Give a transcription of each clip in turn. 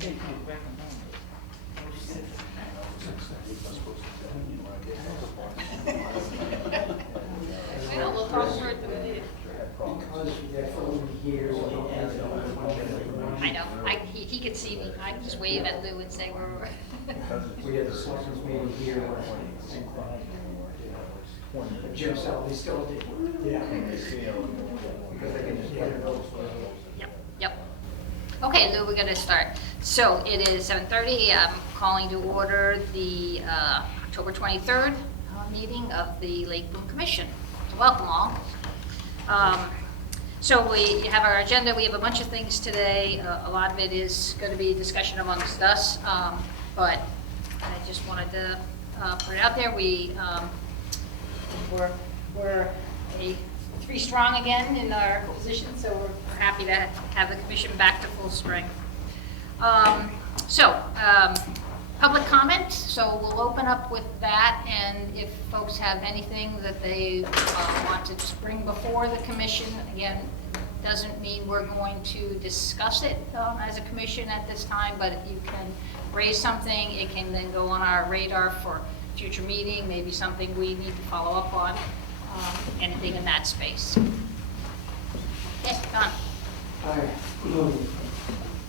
Well, we'll talk through it through it. Because we have so many years. I know, he could see me, I can just wave at Lou and say we're. We had the selectmen's meeting here. Jim Salvi still did. Yeah. Because I can just get it over. Yep. Okay, Lou, we're gonna start. So it is 7:30, I'm calling to order the October 23rd meeting of the Lake Boon Commission. So welcome all. So we have our agenda, we have a bunch of things today. A lot of it is going to be discussion amongst us, but I just wanted to put it out there. We're three strong again in our position, so we're happy to have the commission back to full strength. Public comment, so we'll open up with that, and if folks have anything that they want to bring before the commission, again, doesn't mean we're going to discuss it as a commission at this time, but if you can raise something, it can then go on our radar for future meeting, maybe something we need to follow up on, anything in that space. Okay, Don. Hi.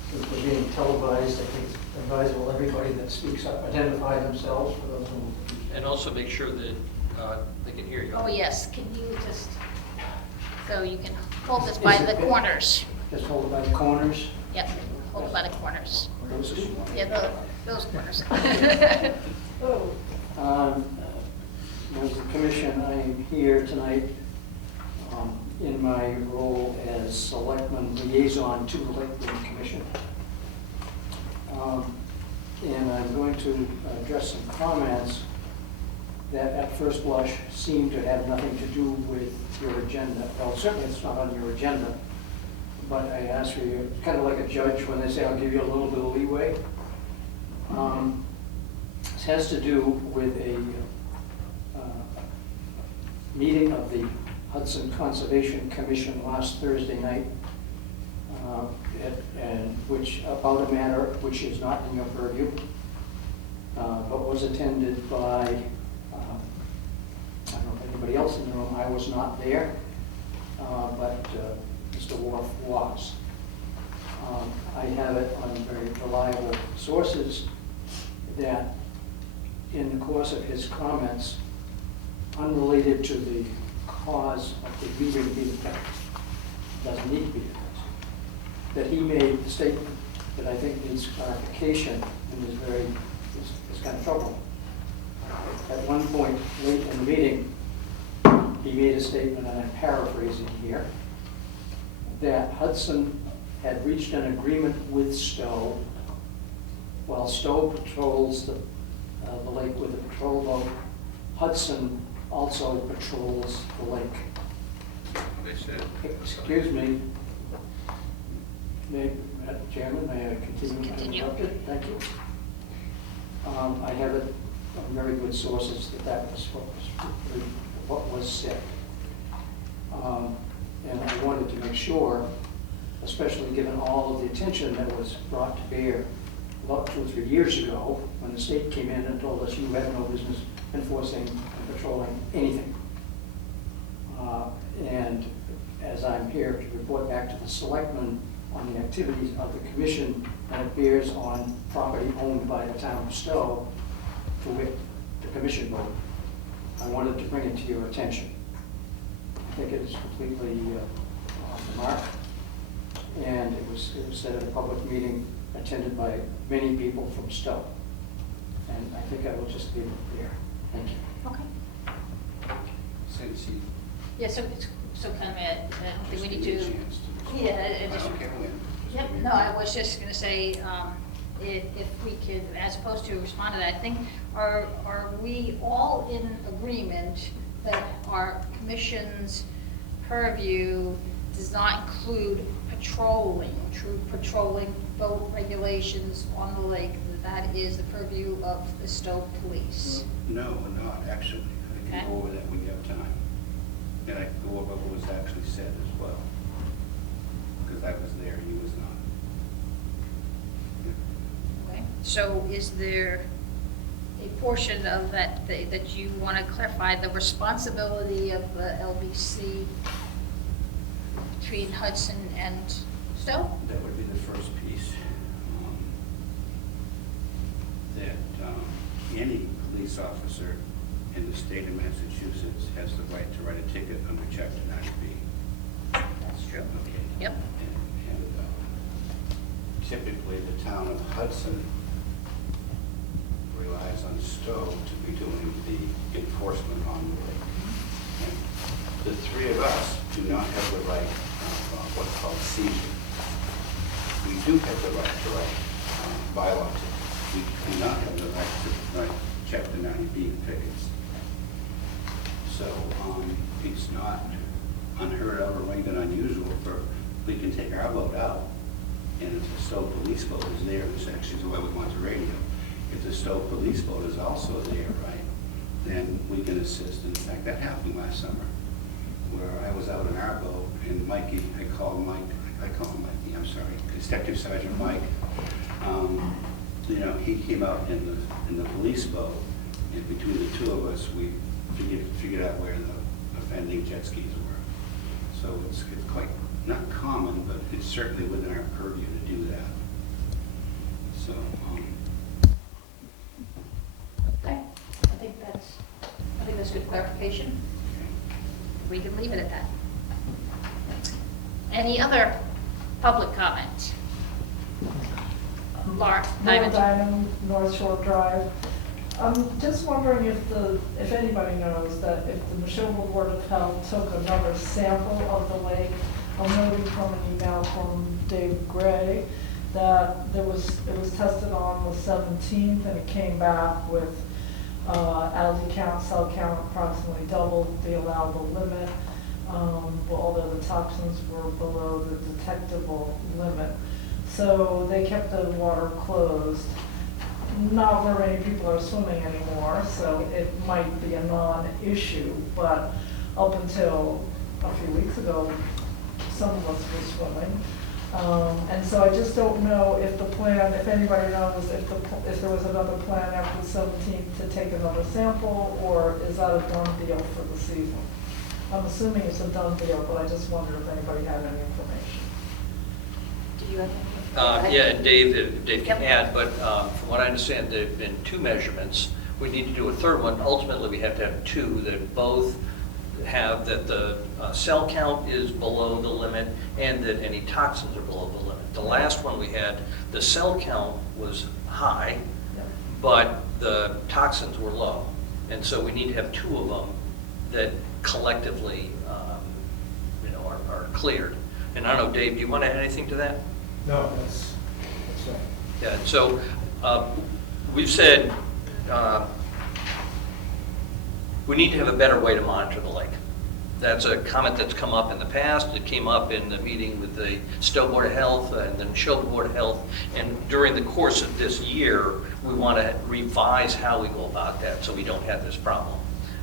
Since we're being televised, I think it's advisable everybody that speaks up identify themselves for those who. And also make sure that they can hear you. Oh, yes, can you just, so you can hold this by the corners. Just hold it by the corners. Yep, hold it by the corners. Those two. Yeah, those corners. As a commission, I am here tonight in my role as selectman liaison to the Lake Boon Commission. And I'm going to address some comments that at first blush seem to have nothing to do with your agenda. Well, certainly it's not on your agenda, but I ask for you, kind of like a judge when they say, I'll give you a little bit of leeway. This has to do with a meeting of the Hudson Conservation Commission last Thursday night, and which about a matter which is not in your purview, but was attended by, I don't know if anybody else in the room. I was not there, but Mr. Worf was. I have it on very reliable sources that in the course of his comments, unrelated to the cause of the meeting being kept, doesn't need to be the cause, that he made the statement that I think needs clarification and is kind of troubling. At one point late in the meeting, he made a statement, and I'm paraphrasing here, that Hudson had reached an agreement with Stowe while Stowe patrols the lake with a patrol boat. Hudson also patrols the lake. They said. Excuse me. Madam Chairman, may I continue? Uninterrupted? Thank you. I have it on very good sources that was what was said. And I wanted to make sure, especially given all of the attention that was brought to bear about 2 or 3 years ago, when the state came in and told us you have no business enforcing and patrolling anything. And as I'm here to report back to the selectmen on the activities of the commission that it bears on property owned by the town of Stowe, for which the commission voted, I wanted to bring it to your attention. I think it is completely off the mark, and it was said at a public meeting attended by many people from Stowe. And I think I will just leave it there. Thank you. Okay. Since he. Yeah, so kind of, I don't think we need to. Yeah, I don't care when. Yep, no, I was just going to say, if we could, as opposed to respond to that, I think, are we all in agreement that our commission's purview does not include true patrolling, boat regulations on the lake, that is the purview of the Stowe Police? No, we're not, actually. I can go over that when you have time. And I can go over what was actually said as well. Because I was there, he was not. So is there a portion of that that you want to clarify, the responsibility of the LBC between Hudson and Stowe? That would be the first piece. That any police officer in the state of Massachusetts has the right to write a ticket under Chapter 90B. That's true. Okay. Yep. And typically, the town of Hudson relies on Stowe to be doing the enforcement on the lake. And the three of us do not have the right of what's called seizure. We do have the right to write bylaw tickets. We do not have the right to write Chapter 90B tickets. So it's not unheard of or anything unusual for, we can take our boat out, and if the Stowe police boat is there, this actually is the way we want the radio. If the Stowe police boat is also there, right, then we can assist. In fact, that happened last summer, where I was out in our boat, and Mikey, I call him Mikey, I'm sorry, Detective Sergeant Mike. You know, he came out in the police boat, and between the two of us, we figured out where the offending jet skis were. So it's quite, not common, but it's certainly within our purview to do that. So, Okay, I think that's good clarification. We can leave it at that. Any other public comments? Laura, Laura Diamond. Diamond, North Shore Drive. I'm just wondering if anybody knows that if the Neshoba Board of Health took another sample of the lake. I'm noting from an email from Dave Gray that it was tested on the 17th, and it came back with algae count, cell count approximately double the allowable limit, although the toxins were below the detectable limit. So they kept the water closed. Not very many people are swimming anymore, so it might be a non-issue, but up until a few weeks ago, some of us were swimming. And so I just don't know if the plan, if anybody knows if there was another plan after the 17th to take another sample, or is that a done deal for the season? I'm assuming it's a done deal, but I just wondered if anybody had any information. Do you have any? Yeah, and Dave can Yep. add, but from what I understand, there have been 2 measurements. We need to do a third one. Ultimately, we have to have 2 that both have that the cell count is below the limit and that any toxins are below the limit. The last one we had, the cell count was high, Yeah. but the toxins were low. And so we need to have 2 of them that collectively, are cleared. And I don't know, Dave, do you want to add anything to that? No, that's right. Yeah, so we've said we need to have a better way to monitor the lake. That's a comment that's come up in the past. It came up in the meeting with the Stowe Board of Health and the Neshoba Board of Health. And during the course of this year, we want to revise how we go about that so we don't have this problem.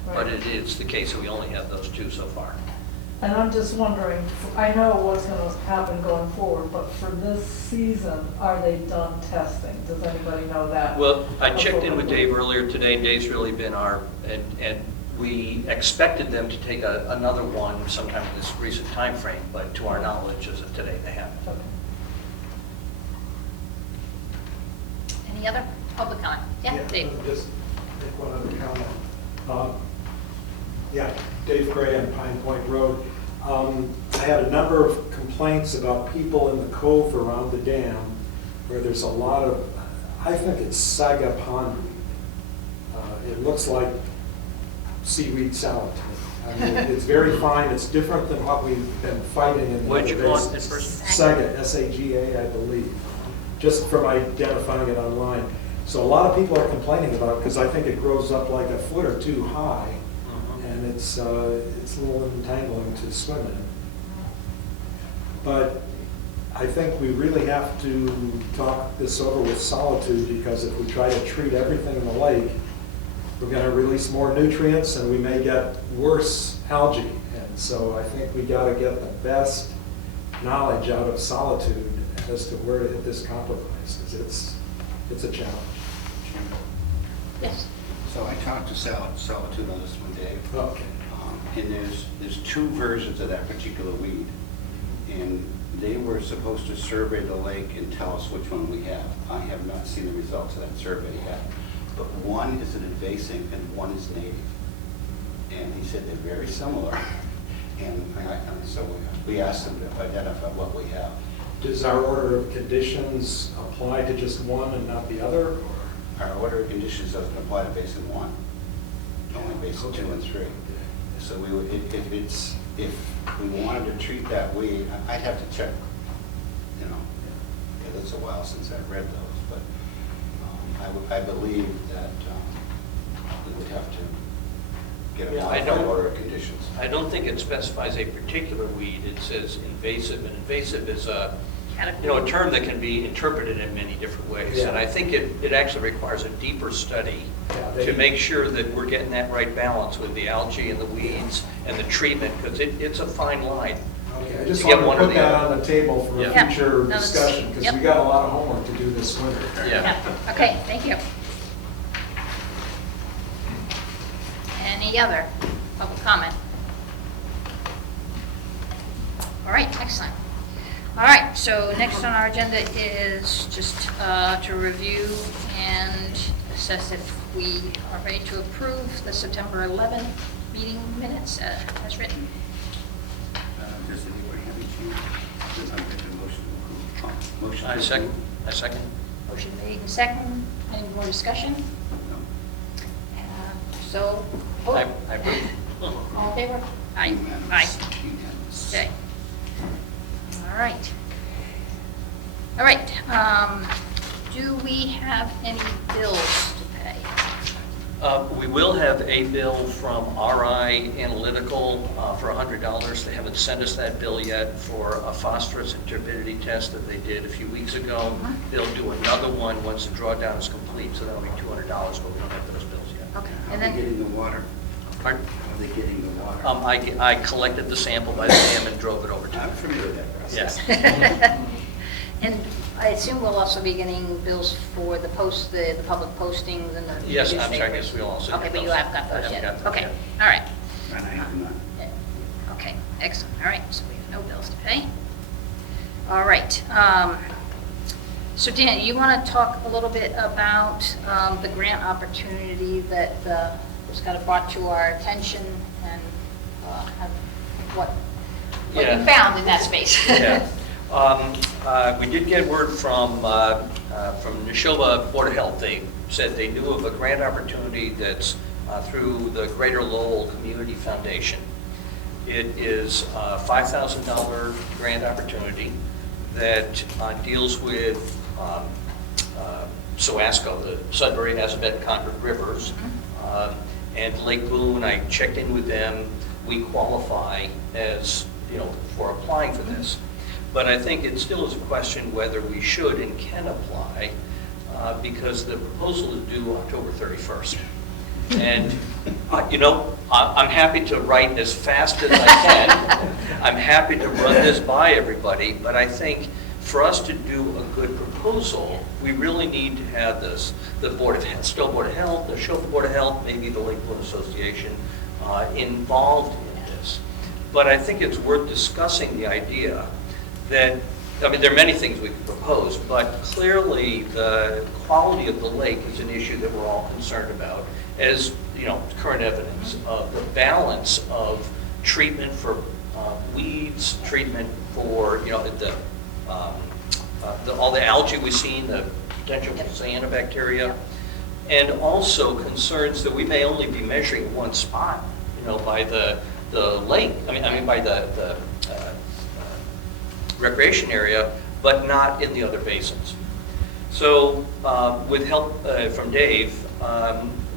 Right. But it is the case that we only have those 2 so far. And I'm just wondering, I know what's going to happen going forward, but for this season, are they done testing? Does anybody know that? Well, I checked in with Dave earlier today, and Dave's really been and we expected them to take another one sometime in this recent time frame, but to our knowledge, as of today, they haven't. Okay. Any other public comment? Yeah, Dave. Just make one other comment. Yeah, Dave Gray on Pine Point Road. I had a number of complaints about people in the cove around the dam where there's a lot of, I think it's saga pond. It looks like seaweed salad to me. I mean, it's very fine. It's different than what we've been fighting in the What did you call it days. at first? Saga, S-A-G-A, I believe, just from identifying it online. So a lot of people are complaining about it because I think it grows up like a foot or 2 high, and it's a little entangling to swim in. But I think we really have to talk this over with Solitude, because if we try to treat everything in the lake, we're going to release more nutrients and we may get worse algae. And so I think we got to get the best knowledge out of Solitude as to where to hit this compromise, because it's a challenge. Yes. So I talked to Solitude on this one, Dave. Okay. And there's two versions of that particular weed. And they were supposed to survey the lake and tell us which one we have. I have not seen the results of that survey yet. But one is an invasive and one is native. And he said they're very similar. And so we asked them to identify what we have. Does our order of conditions apply to just one and not the other? Or? Our order of conditions doesn't apply to basin 1, only basin 2 and 3. So we would, if we wanted to treat that weed, I'd have to check, because it's a while since I've read those, but I believe that we would have to get a modified order of conditions. I don't think it specifies a particular weed. It says invasive, and invasive is a term that can be interpreted in many different ways. Yeah. And I think it actually requires a deeper study Yeah, to make sure that we're getting that right balance with the algae and the weeds and the treatment, because it's a fine line. Okay, I just To get want to one or put the that other. on the table for Yeah. a future No, that's- discussion, because yep. we got a lot of homework to do this winter. Yeah. Okay, thank you. Any other public comment? All right, excellent. All right, so next on our agenda is just to review and assess if we are ready to approve the September 11 meeting minutes as written. Does anybody have any changes? I'm making a motion to approve. Motion I to second. approve. I second. Motion made and second. Any more discussion? No. So, vote. I approve. All in favor? Aye. Unanimous. Aye. Unanimous. Okay. All right. All right. Do we have any bills to pay? We will have a bill from RI Analytical for $100. They haven't sent us that bill yet for a phosphorus and turbidity test that they did a few weeks ago. They'll do another one once the drawdown is complete, so that'll be $200, but we don't have those bills yet. Okay. How And are they then, getting the water? Pardon? How are they getting the water? I collected the sample by the dam and drove it over to I'm them. familiar with that process. Yes. and I assume we'll also be getting bills for the public postings and the Yes, I'm sorry, newspapers. yes, we'll also Okay, get but you those. haven't got I those haven't yet? got them Okay, yet. all right. And I have not. Yeah. Okay, excellent. All right, so we have no bills to pay. All right. So Dan, you want to talk a little bit about the grant opportunity that was kind of brought to our attention and what you Yeah. found in that space? Yeah. We did get word from Neshoba Board of Health. They said they knew of a grant opportunity that's through the Greater Lowell Community Foundation. It is a $5,000 grant opportunity that deals with SOASCO, the Sudbury, Assabet, Concord Rivers, and Lake Boon. I checked in with them. We qualify as, for applying for this. But I think it still is a question whether we should and can apply because the proposal is due October 31st. And, I'm happy to write as fast as I can. I'm happy to run this by everybody, but I think for us to do a good proposal, we really need to have the Board of Health, Stowe Board of Health, the Neshoba Board of Health, maybe the Lake Boon Association involved in this. But I think it's worth discussing the idea that, there are many things we could propose, but clearly the quality of the lake is an issue that we're all concerned about, as, current evidence of the balance of treatment for weeds, treatment for, all the algae we've seen, the potential for cyanobacteria, and also concerns that we may only be measuring one spot, by the lake, by the recreation area, but not in the other basins. So with help from Dave,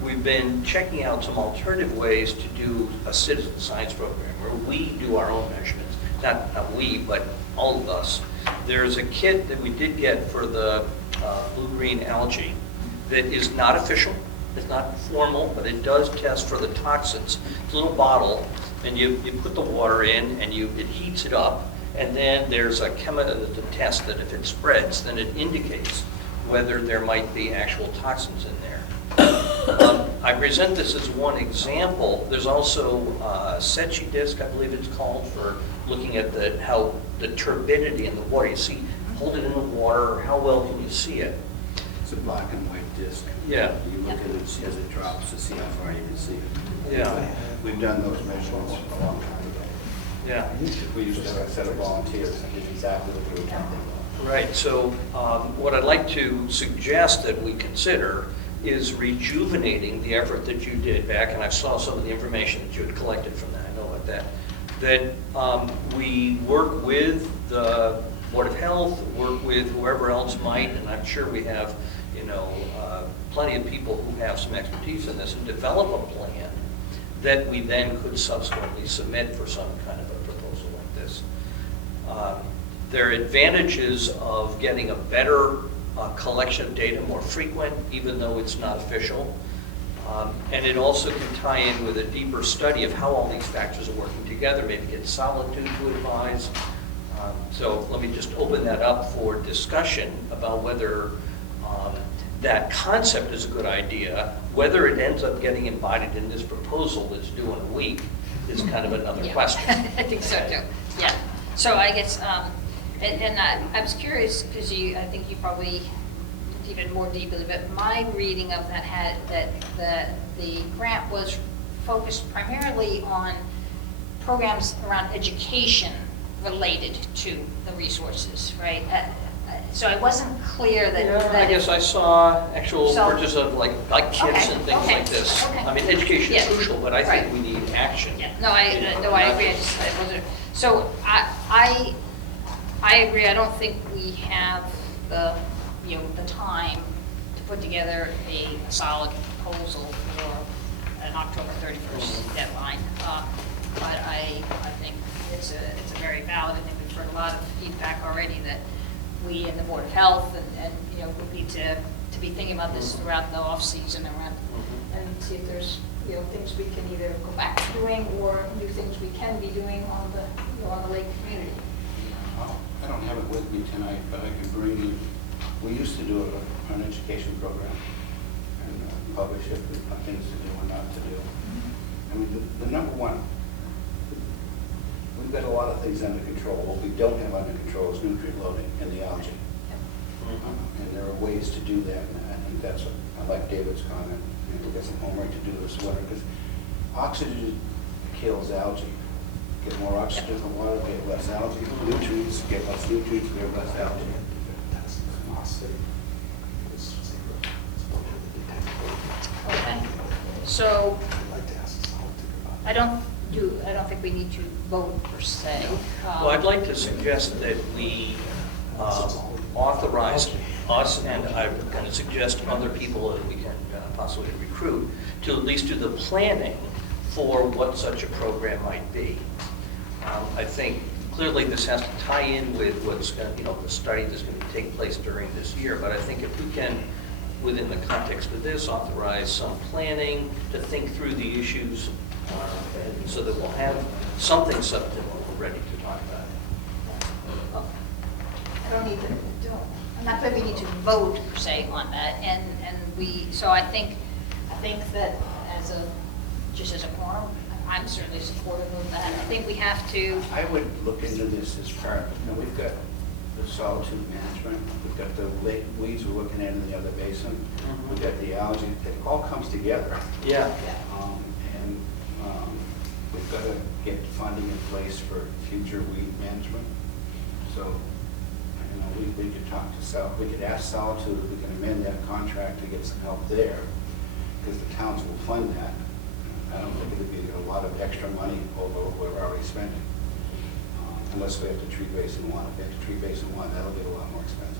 we've been checking out some alternative ways to do a citizen science program where we do our own measurements. Not we, but all of us. There's a kit that we did get for the blue-green algae that is not official, it's not formal, but it does test for the toxins. It's a little bottle, and you put the water in, and it heats it up, and then there's a chemical test that if it spreads, then it indicates whether there might be actual toxins in there. I present this as one example. There's also Secchi disc, I believe it's called, for looking at how the turbidity in the water. You see, hold it in the water, how well can you see it? It's a black and white disc. Yeah. You look at it as it drops to see how far you can see it. Yeah. We've done those measurements a long time ago. Yeah. We used to have a set of volunteers that did exactly what we were talking about. Right, so what I'd like to suggest that we consider is rejuvenating the effort that you did back, and I saw some of the information that you had collected from that, I know about that we work with the Board of Health, work with whoever else might, and I'm sure we have, plenty of people who have some expertise in this, and develop a plan that we then could subsequently submit for some kind of a proposal like this. There are advantages of getting a better collection of data, more frequent, even though it's not official. And it also can tie in with a deeper study of how all these factors are working together, maybe get Solitude to advise. So let me just open that up for discussion about whether that concept is a good idea. Whether it ends up getting embodied in this proposal that's due in a week is kind of another Yeah. question. I think so too, yeah. So I guess, I was curious, because I think you probably even more deeply, but my reading of that had, that the grant was focused primarily on programs around education related to the resources, right? So I wasn't clear that. Yeah, I that guess I saw actual So- purchase of like kits Okay, and things okay, like this. okay. I mean, education is Yeah. crucial, but I think Right. we need action. Yeah, no, I agree, I wasn't, so I agree, I don't think we have the time to put together a solid proposal for an October 31st deadline. But I think it's a very valid, I think we've heard a lot of feedback already that we and the Board of Health and we need to be thinking about this throughout the off-season and see if there's, things we can either go back to doing or new things we can be doing on the lake community. I don't have it with me tonight, but I can bring you, we used to do an education program and publish it with things to do and not to do. I mean, the number one, we've got a lot of things under control. What we don't have under control is nutrient loading in the algae. And there are ways to do that, and I think that's what, I like David's comment. We've got some homework to do this winter, because oxygen kills algae. Get more oxygen in the water, get less algae. Nutrients, get less nutrients, get less algae. Okay, so I don't think we need to vote per se. Well, I'd like to suggest that we authorize us, and I'm going to suggest other people that we can possibly recruit, to at least do the planning for what such a program might be. I think clearly this has to tie in with what's going to, the study that's going to take place during this year, but I think if we can, within the context of this, authorize some planning to think through the issues so that we'll have something substantive ready to talk about. I don't need to, I'm not that we need to vote per se on that, and so I think that just as a quorum, I'm certainly supportive of that. I think we have to. I would look into this as part, we've got the solitude management, we've got the lake weeds we're looking at in the other basin, we've got the algae, it all comes together. Yeah. We've got to get funding in place for future weed management. So, we could talk to we could ask Solitude if we can amend that contract to get some help there, because the towns will fund that. I don't think it would be a lot of extra money over what we're already spending, unless we have to treat basin one. If we have to treat basin one, that'll get a lot more expensive.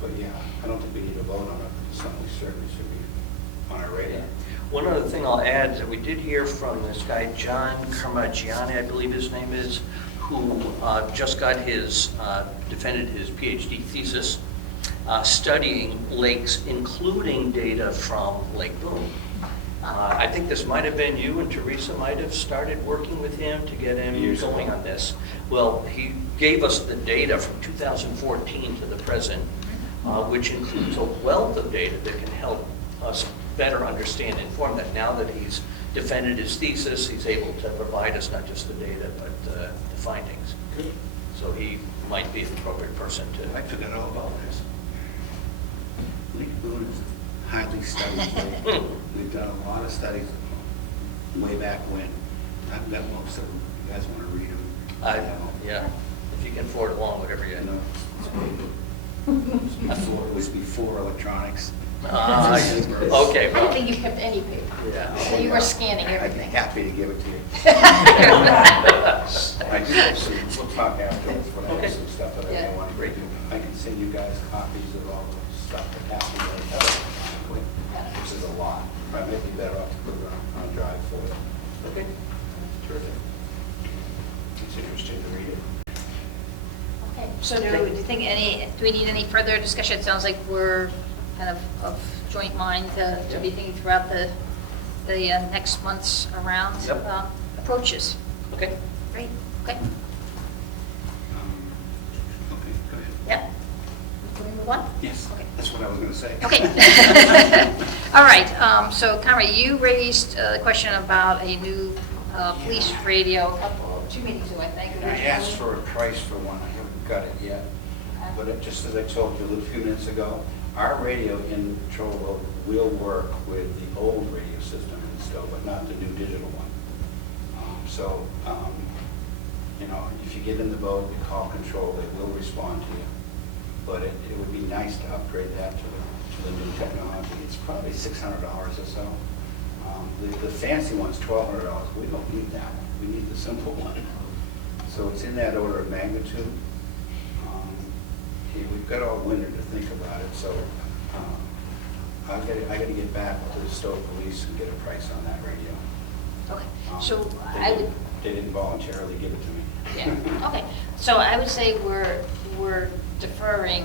But yeah, I don't think we need to vote on it. It's something we certainly should be on our radar. One other thing I'll add is that we did hear from this guy, John Carmagiani, I believe his name is, who just got defended his PhD thesis studying lakes, including data from Lake Boon. I think this might have been you and Teresa might have started working with him to get him going on this. Well, he gave us the data from 2014 to the present which includes a wealth of data that can help us better understand and inform that. Now that he's defended his thesis, he's able to provide us not just the data, but the findings. Good. So he might be the appropriate person I to. forgot all about this. Lake Boon is a highly studied lake. We've done a lot of studies way back when. I've got most of them. You guys want to read them? Yeah, if you can forward along, whatever you I know. know. It's before, it was before electronics. Okay, I well, don't think you kept any paper. yeah. So you were scanning I'd be everything. happy to give it to you. I do have some, we'll talk afterwards when I Okay. have some stuff that I Yeah. want to read. I can send you guys copies of all the stuff that happened electronically, which is a lot. I might be better off to put it on a drive for you. Okay, terrific. It's interesting to read it. Okay, so do we need any further discussion? It sounds like we're kind of joint mind to be thinking throughout the next months around Yep. approaches. Okay. Great, okay, Okay, go ahead. yep. Can we move on? Yes, Okay. that's what I was going to say. Okay. All right, so Conrad, you raised a question about a new police radio, 2 meetings ago, I think. And I asked for a price for one, I haven't got it yet. But it, just as I told you a few minutes ago, our radio in the patrol boat will work with the old radio system in Stowe, but not the new digital one. You know, if you get in the boat, you call control, they will respond to you. But it would be nice to upgrade that to the new technology. It's probably $600 or so. The fancy one's $1,200. We don't need that one. We need the simple one. So it's in that order of magnitude. We've got all winter to think about it, so I got to get back to the Stowe Police and get a price on that radio. Okay, so They didn't voluntarily give it to me. yeah, okay. So I would say we're deferring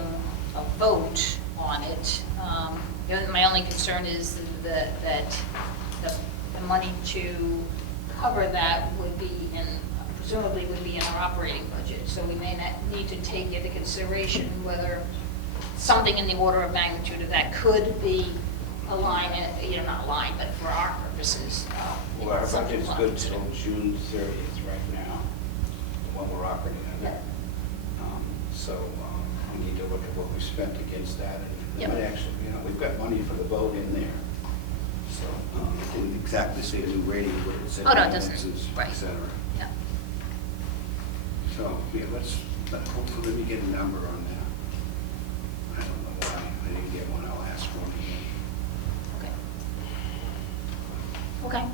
a vote on it. My only concern is that the money to cover that would be presumably would be in our operating budget. So we may not need to take into consideration whether something in the order of magnitude of that could be aligned, not aligned, but for our purposes. Well, our something budget's we'll good have to till June 30th right now, the one we're operating under. Yep. We need to look at what we spent against that. And Yep. might actually, we've got money for the boat in there. So it didn't exactly say a new radio, but it said Oh, no, it maintenance, doesn't. Right. et cetera. Yeah. So, hopefully let me get a number on that. I don't know why. I didn't get one. I'll ask for one again. Okay. Okay.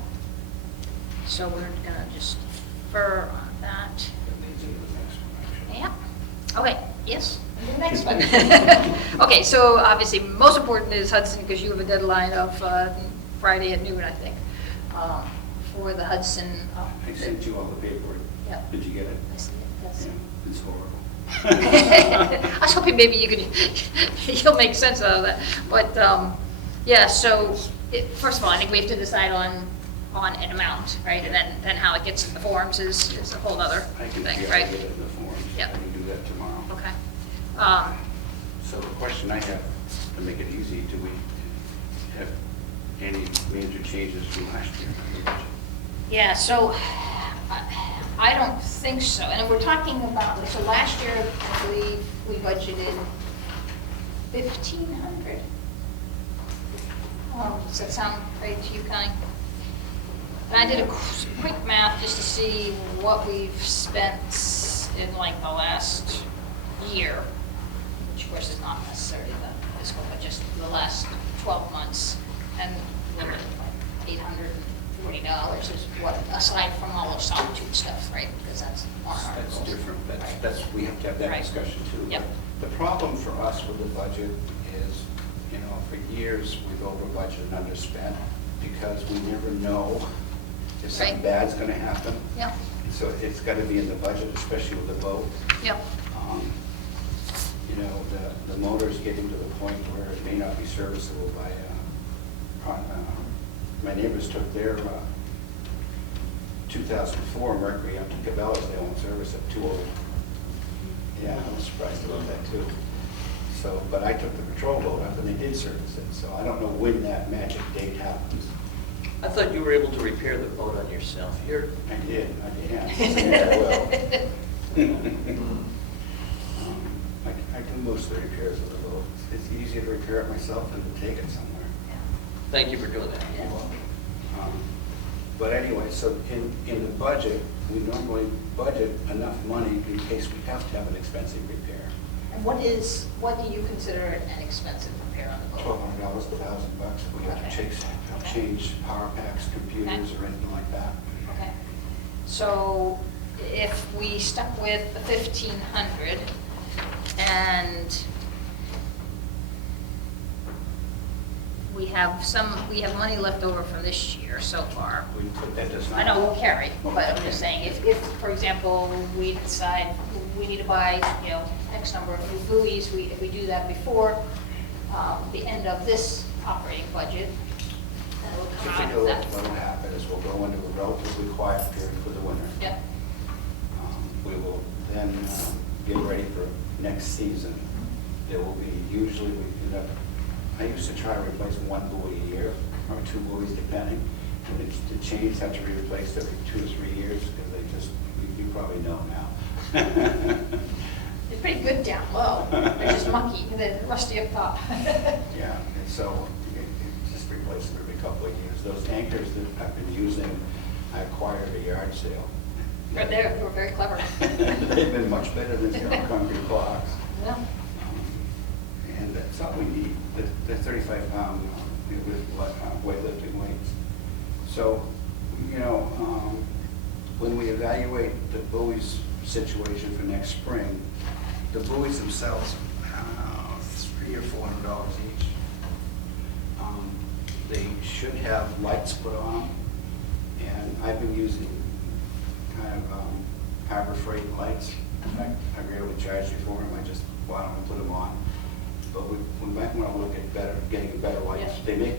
So we're gonna just defer on that. That leads into the next one, actually. Yeah. Okay, yes, and the next one. Okay, so obviously, most important is Hudson, because you have a deadline of Friday at noon, I think, for the Hudson. I sent you all the paperwork. Yeah. Did you get it? I see it, yes. Yeah, it's horrible. I was hoping maybe you'll make sense out of that. But, yeah, so, first of all, I think we have to decide on an amount, right? And then how it gets in the forms is a whole other I can thing, get right? it in the forms. Yep. I can do that tomorrow. Okay. So the question I have, to make it easy, do we have any major changes from last year? Yeah, so I don't think so. And we're talking about, so last year, I believe we budgeted 1,500. Does that sound right to you, Connie? And I did a quick math just to see what we've spent in like the last year, which of course is not necessarily the fiscal, but just the last 12 months. And we're at like $840 is what, aside from all of Solitude stuff, right? Because that's on our That's goals. different. Right. We have to have that Right. discussion too. Yep. The problem for us with the budget is, for years, we've over budgeted and underspent because we never know if something Right. bad's gonna happen. Yep, So it's gotta be in the budget, especially with the boat. yep, The motor's getting to the point where it may not be serviceable by, my neighbors took their 2004 Mercury up to Cabela's, they won't service it, too old. Yeah, I was surprised about that too. So, but I took the patrol boat up and they did service it, so I don't know when that magic date happens. I thought you were able to repair the boat on yourself. I did, I will. I do most of the repairs of the boat. It's easier to repair it myself than to take it somewhere. Thank you for doing that. Yeah. But anyway, so in the budget, we normally budget enough money in case we have to have an expensive repair. And what do you consider an expensive repair on the boat? $1,200 to $1,000 if we have to change power packs, computers, or anything like that. Okay. So if we stuck with the 1,500 and we have money left over from this year so far. That does not. I know we'll carry, but I'm just saying, if, for example, we decide we need to buy, X number of new buoys, if we do that before the end of this operating budget, then it'll come out of that. What will happen is we'll go into a relatively quiet period for the winter. Yep. We will then get ready for next season. There will be, usually I used to try to replace one buoy a year, or two buoys depending. And the chains have to be replaced every 2 or 3 years, because they just, you probably know now. They're pretty good down low. They're just mucky, they're rusty up top. Yeah, and so you just replace them every couple of years. Those anchors that I've been using, I acquired at a yard sale. They were very clever. They've been much better than concrete blocks. Yeah. And that's all we need, the 35-pound with weightlifting weights. So, when we evaluate the buoys situation for next spring, the buoys themselves, $300 or $400 each. They should have lights put on them, and I've been using kind of Harbor Freight lights. In fact, I rarely charged you for them, I just bought them and put them on. But we might want to look at getting better lights. Yeah. They make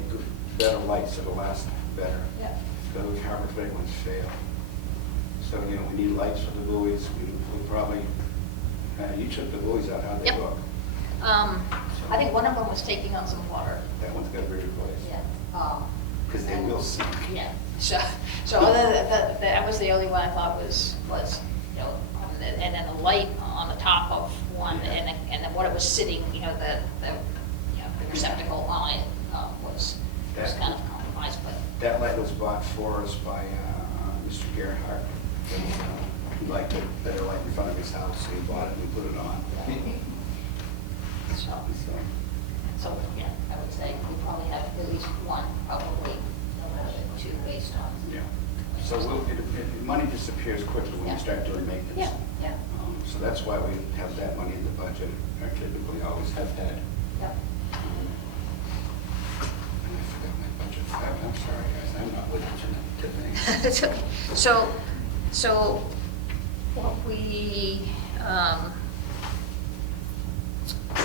better lights that'll last better. Yeah. Those Harbor Freight ones fail. So, we need lights for the buoys. We probably, you took the buoys out, how'd they Yep. look? I think one of them was taking on some water. That one's got to be replaced. Yeah. Because they will sink. Yeah. So other than that was the only one I thought was and then the light on the top of one, Yeah. and then what it was sitting, the receptacle on it was kind of compromised, but. That light was bought for us by Mr. Gerhardt. He liked a better light in front of his house, so he bought it and we put it on. So, yeah, I would say we probably have at least one, probably no more than two based on. Yeah. So money disappears quickly when Yeah. you start doing maintenance. Yeah, yeah. So that's why we have that money in the budget, or typically always have had. Yep. And I forgot my budget. I'm sorry, guys, I'm not with you to things. It's okay. So what we,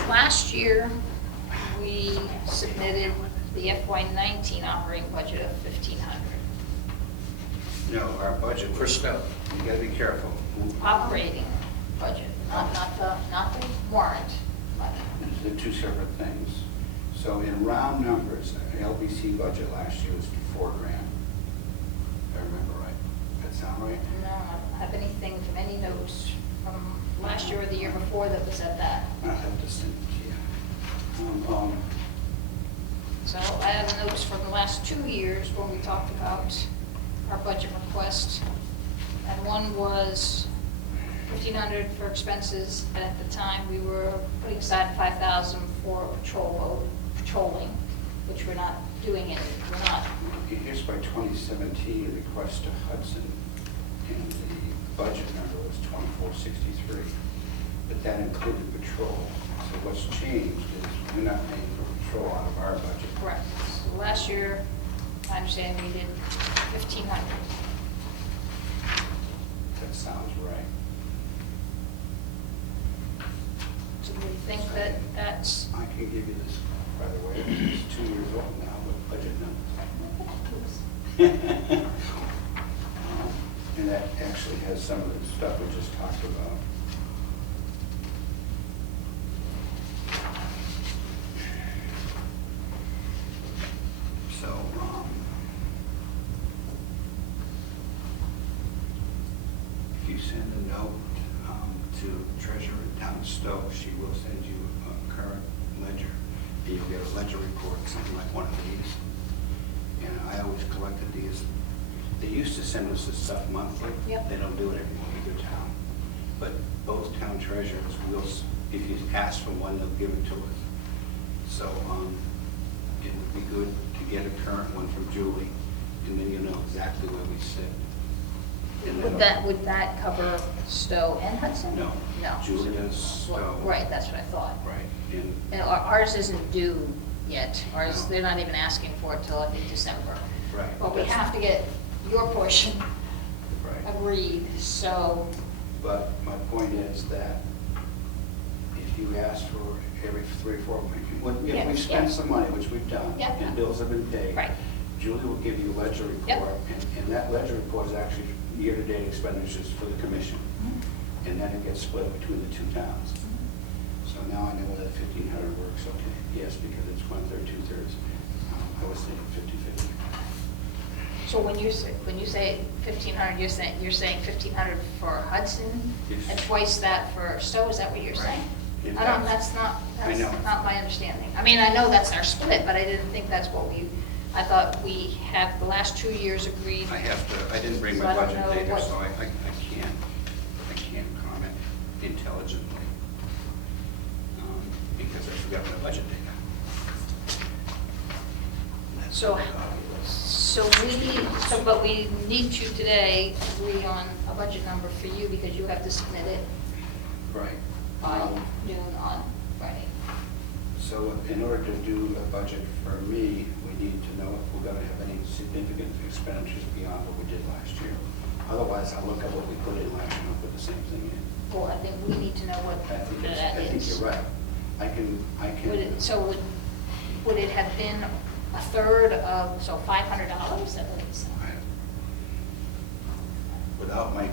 last year, we submitted the FY19 operating budget of 1,500. No, our budget. For snow. You gotta be careful. Operating budget, not the warrant money. They're two separate things. So in round numbers, the LBC budget last year was $4,000. If I remember right. That sound right? No, I don't have anything from any notes from last year or the year before that was at that. I have to send it to you. So I have notes from the last 2 years when we talked about our budget request. And one was 1,500 for expenses, and at the time, we were putting aside 5,000 for patrolling, which we're not doing it, we're not. Here's by 2017, request to Hudson, and the budget number was 2463, but that included patrol. So what's changed is we're not paying for patrol out of our budget. Correct. So last year, I understand we did 1,500. That sounds right. So do you think that that's? I can give you this, by the way, it's 2 years old now, with budget numbers. And that actually has some of the stuff we just talked about. Stowe, she will send you a current ledger, and you'll get a ledger report, something like one of these. And I always collected these. They used to send us this stuff monthly. Yep. They don't do it anymore, either town. But both town treasurers will, if you ask for one, they'll give it to us. So it would be good to get a current one from Julie, and then you know exactly where we sit. And Would that cover Stowe and Hudson? No. No. Julia's Stowe. Right, that's what I thought. Right. And ours isn't due yet. Ours, No. they're not even asking for it till I think December. Right. But we That's- have to get your portion Right. agreed, so, But my point is that if you ask for every 3 or 4 weeks, Yeah, if we've spent yeah. some money, which we've done, Yeah. and bills have been paid, right, Julie will give you a ledger Yep. report, and that ledger report is actually year-to-date expenditures for the commission, Mm-hmm. and then it gets split between the 2 towns. So now I know that 1,500 works okay. Yes, because it's 1/3, 2/3. I was thinking 50/50. so when you say 1,500, you're saying 1,500 for Hudson? Yes. And twice that for Stowe, is that what you're Right. saying? In I don't, fact, that's I know. not my understanding. I mean, I know that's our split, but I didn't think that's what I thought we have the last 2 years agreed. I didn't bring So my I don't budget know data, what- so I can't comment intelligently, because I forgot my budget data. That's So, obvious. but we need to today agree on a budget number for you because you have to submit it Right. by noon on Friday. So in order to do a budget for me, we need to know if we're going to have any significant expenditures beyond what we did last year. Otherwise, I'll look at what we put in last year and put the same thing in. Well, I think we need to know what I think that I think is. you're right. I can. Would it have been a third of, so $500? That would be Right. Without my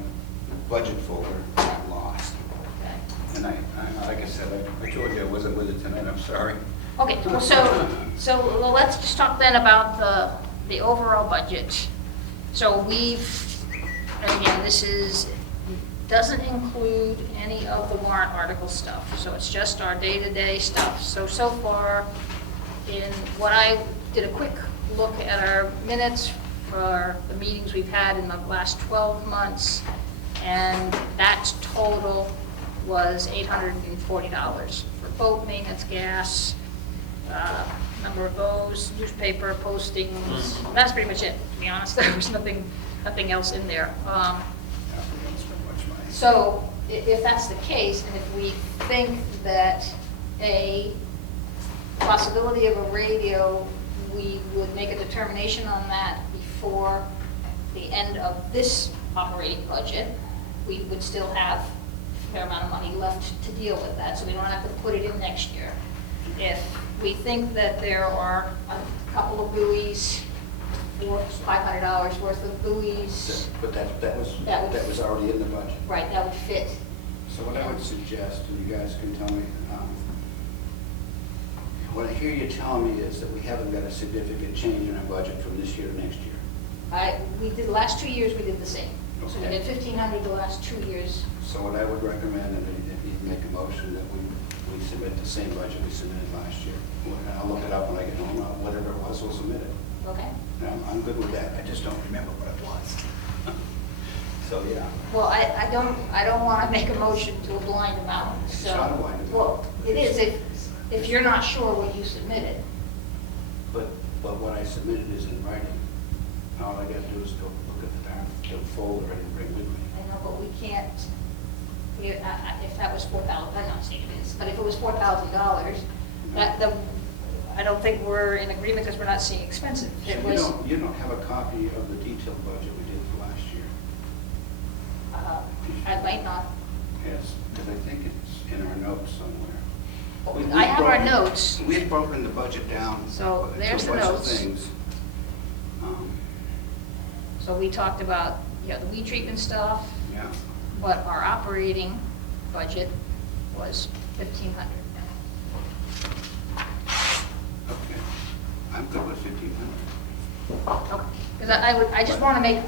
budget folder, I'm lost. okay. And like I said, I told you I wasn't with it tonight, I'm sorry. Okay, well, so let's just talk then about the overall budget. So and again, doesn't include any of the warrant article stuff, so it's just our day-to-day stuff. So far, I did a quick look at our minutes for the meetings we've had in the last 12 months, and that total was $840 for boat maintenance, gas, number of those, newspaper postings. That's pretty much it, to be honest. There was nothing else in there. Yeah, we don't spend much money. So if that's the case, and if we think that a possibility of a radio, we would make a determination on that before the end of this operating budget, we would still have a fair amount of money left to deal with that, so we don't have to put it in next year. If we think that there are a couple of buoys, $500 worth of buoys, But that was already in the budget. right, that would fit. So what I would suggest, and you guys can tell me, what I hear you telling me is that we haven't got a significant change in our budget from this year to next year. We did, the last 2 years, we did the same. So we Okay. did 1,500 the last 2 years. So what I would recommend, and if you make a motion, that we submit the same budget we submitted last year. And I'll look it up when I get home, whatever it was, we'll submit it. Okay. And I'm good with that, I just don't remember what it was. So, yeah. Well, I don't want to make a motion to a blind amount, so. It's not a blind amount. Well, it is if you're not sure what you submitted. But what I submitted is in writing. All I gotta do is go look at the folder and bring with me. I know, but we can't, if that was $4,000, I'm not saying it is, but if it was $4,000, I don't think we're in agreement because we're not seeing expensive. So It was, you don't have a copy of the detailed budget we did for last year? I might not. Yes, because I think it's in our notes somewhere. I have our notes. We had broken the budget down. So into there's a the bunch of notes. things. So we talked about, the weed treatment stuff, Yeah, but our operating budget was $1,500. okay. I'm good with 1,500. Okay. Because I just want to make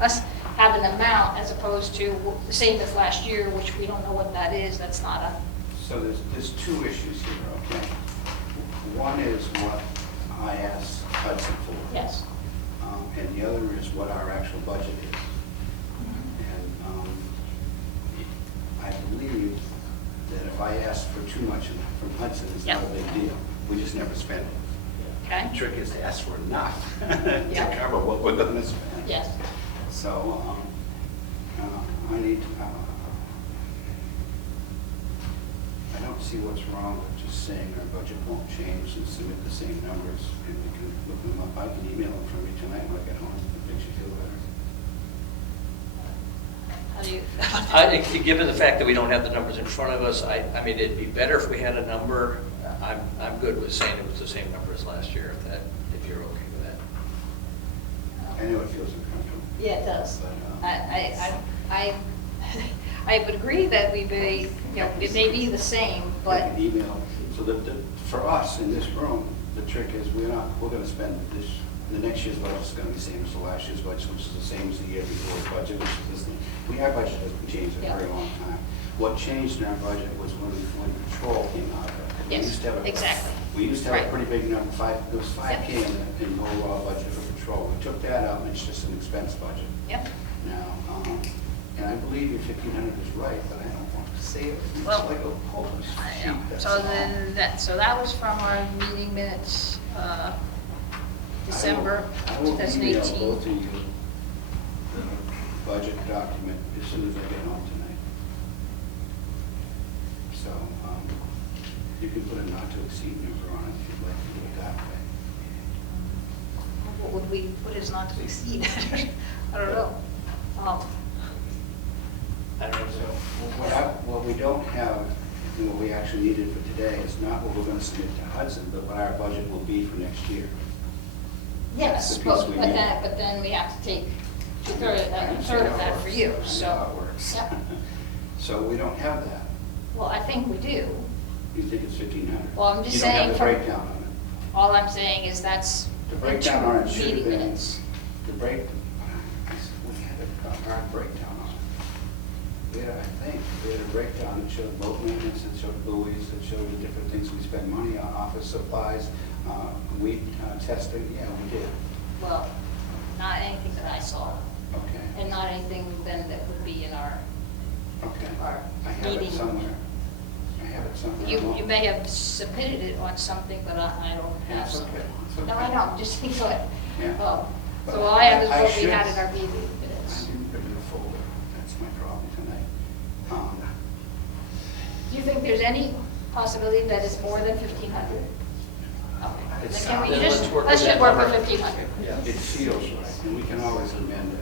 us have an amount as opposed to the same as last year, which we don't know what that is. That's not So there's two issues here, okay? One is what I asked Hudson for. Yes. And the other is what our actual budget is. And I believe that if I ask for too much from Hudson, it's not a Yep. big deal. We just never spend it. Okay? The trick is to ask for enough Yep. to cover what we're going to spend. Yes. So I need, I don't see what's wrong with just saying our budget won't change and submit the same numbers, and we can look them up. I can email them from you tonight when I get home, if it makes you feel better. How do you? Given the fact that we don't have the numbers in front of us, I mean, it'd be better if we had a number. I'm good with saying it was the same number as last year, if you're okay with that. I know it feels uncomfortable. Yeah, it does. But, I would agree that we may, it may be the same, I but, can email, so for us in this room, the trick is we're going to spend this, the next year's budget is going to be the same as the last year's budget, which is the same as the year before's budget, which is this thing. Our budget hasn't changed in a very long time. What changed in our budget was when patrol came out of it. We yes, used to have exactly. We used to have a Right. pretty big number, there was 5K Yep. in the overall budget for patrol. We took that out, and it's just an expense budget Yep. now. And I believe your 1,500 is right, but I don't want to say it. It's Well, like a whole I sheet. know. that's So all. then, so that was from our meeting minutes, December I will email 2018. both of you the budget document as soon as I get home tonight. So you can put a not to exceed number on it if you'd like to do it that way. What would we put as not to exceed? I don't know. I don't So know. what we don't have, and what we actually needed for today is not what we're going to submit to Hudson, but what our budget will be for next year. Yes, That's the but piece we need. then we have to take a third of I that, understand how it for works. you, I know how so. it works. Yep. So we don't have that. Well, I think we do. You think it's 1,500? Well, I'm just You don't saying have the from- breakdown on it. All I'm saying is that's The in breakdown on it two should have meeting been, minutes. we had a breakdown on it. We had a breakdown that showed boat maintenance, that showed buoys, that showed the different things we spend money on, office supplies, wheat testing, yeah, we did. Well, not anything that I saw, Okay, and not anything then that would be in our okay. our I have it meeting. somewhere. I have it somewhere. You may have submitted it on something, but I don't Yeah, have it's something. okay. It's No, okay. I know, I'm just thinking what, Yeah. But so all I have is I what we should- had in our meeting I minutes. didn't put it in the folder. That's my problem tonight. Do you think there's any possibility that it's more than 1,500? Okay. It's Then can we not. Then just, let's work let's with just that work with number. 1,500. Yeah. It feels right, and we can always amend it.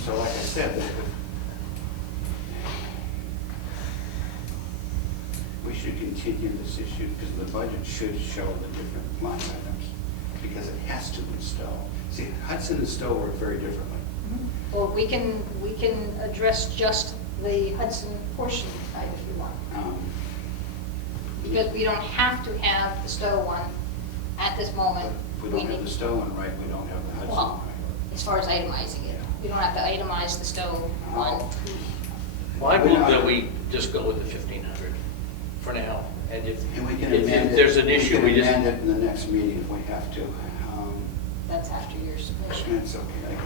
So like I said, we should continue this issue because the budget should show the different line items, because it has to in Stowe. See, Hudson and Stowe work very differently. Or we can address just the Hudson portion tonight if you want. Because we don't have to have the Stowe one at this moment. If we don't have the Stowe one right, we don't have the Hudson Well, right. as far as itemizing it, we don't have to itemize the Stowe one. Well, I move that we just go with the 1,500 for now, and if And we can if amend it. there's an issue, we can just. amend it in the next meeting if we have to. That's after your submission. It's okay,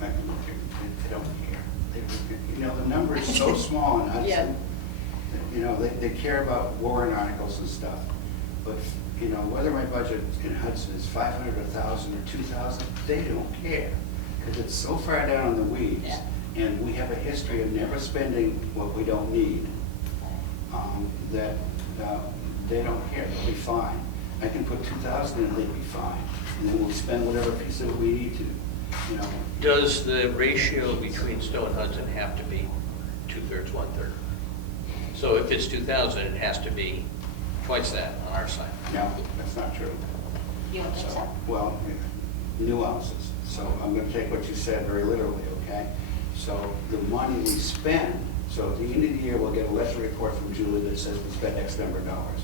I don't care. You know, the number is so small in Yeah. Hudson. You know, they care about warrant articles and stuff. But, you know, whether my budget in Hudson is 500, 1,000, or 2,000, they don't care. Because it's so far down in the weeds. Yeah. And we have a history of never spending what we don't need. That they don't care, they'll be fine. I can put 2,000 in, they'd be fine. And then we'll spend whatever piece of it we need to, you know. Does the ratio between Stowe and Hudson have to be 2/3, 1/3? So if it's 2,000, it has to be twice that on our side. No, that's not true. You don't think so? Well, nuances. So I'm going to take what you said very literally, okay? So the money we spend, so at the end of the year, we'll get a letter report from Julie that says we spent X number of dollars.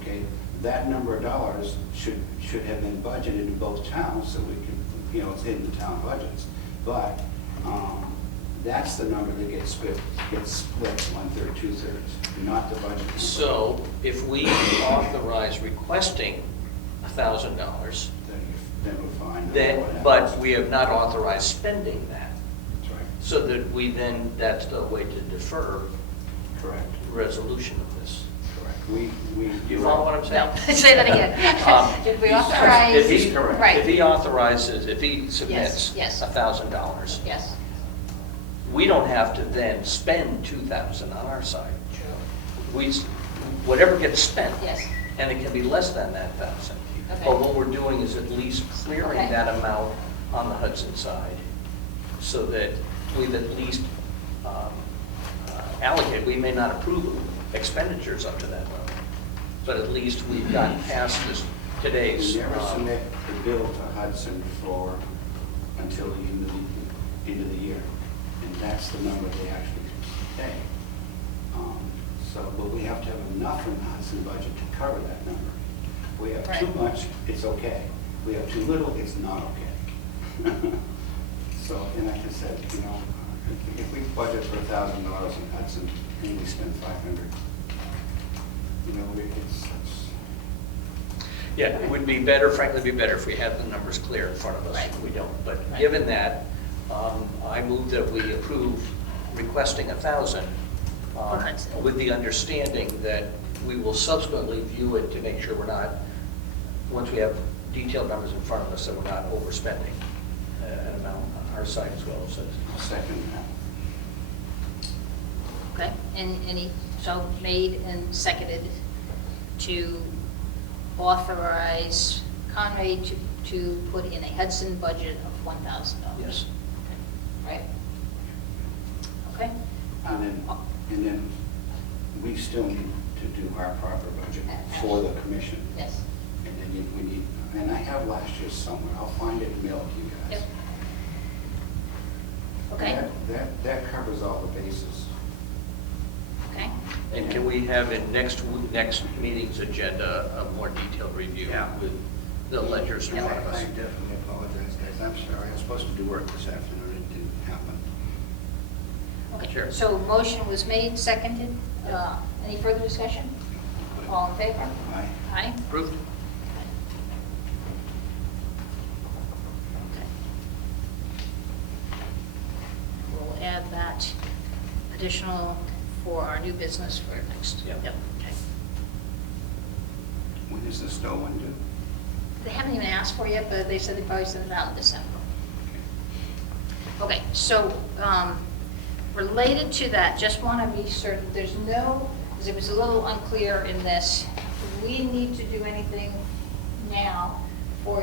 Okay? That number of dollars should have been budgeted in both towns so we can, you know, it's in the town budgets. But That's the number that gets split 1/3, 2/3, not the budget number. So if we authorize requesting $1,000, Then we're fine. but we have not authorized spending that, That's right, so that we then, that's the way to defer correct, resolution of this. correct. Do you follow what I'm saying? No, say that again. If we authorize, If he, right. if he authorizes, if he submits Yes. $1,000, Yes. we don't have to then spend 2,000 on our side. Whatever gets spent. Yes. And it can be less than that 1,000. Okay. But what we're doing is at least clearing Okay. that amount on the Hudson side, so that we've at least allocated. We may not approve expenditures up to that level, but at least we've gotten past today's. We never submit the bill to Hudson until the end of the year, and that's the number they actually pay. But we have to have enough in the Hudson budget to cover that number. If we have too Right. much, it's okay. If we have too little, it's not okay. So, and like I said, if we budget for $1,000 in Hudson and we spend 500, it's. Yeah, it would be better, frankly, it'd be better if we had the numbers clear in front of us. Right. We don't. But Right. given that, I move that we approve requesting 1,000 For Hudson. with the understanding that we will subsequently view it to make sure we're not, once we have detailed numbers in front of us, that we're not overspending an amount on our side as well. So I'll second that. Okay, so made and seconded to authorize Conway to put in a Hudson budget of $1,000. Yes. Right? Okay? And then we still need to do our proper budget for the commission. Yes. And then we need, and I have last year's somewhere, I'll find it and mail it to you guys. Yep. Okay? That covers all the bases. Okay? And can we have in next meeting's agenda a more detailed review with the ledgers in Yeah. front of us? I definitely apologize, guys, I'm sorry, I was supposed to do work this afternoon, it didn't happen. Okay, Sure. so motion was made, seconded. Any further discussion? All in favor? Aye. Aye? Approved? Okay. We'll add that additional for our new business for next. Yep. Okay. When is the snow one due? They haven't even asked for it yet, but they said they probably send it out in December. Okay, so related to that, just want to be certain, there's no, because it was a little unclear in this, do we need to do anything now for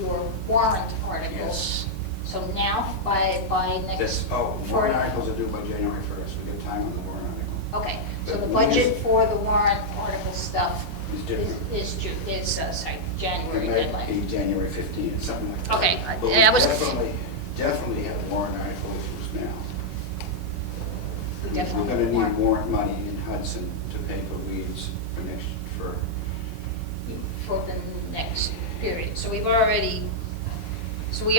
your warrant articles? Yes. So now, by next? Warrant for- articles are due by January 1st, we get time on the warrant article. Okay, so But the we budget just- for the warrant article stuff It's different. is January It might deadline. be January 15th, something like that. Okay, But we I was- definitely have warrant article issues now. We We're definitely gonna need warrant- warrant money in Hudson to pay for weeds for the next period. So we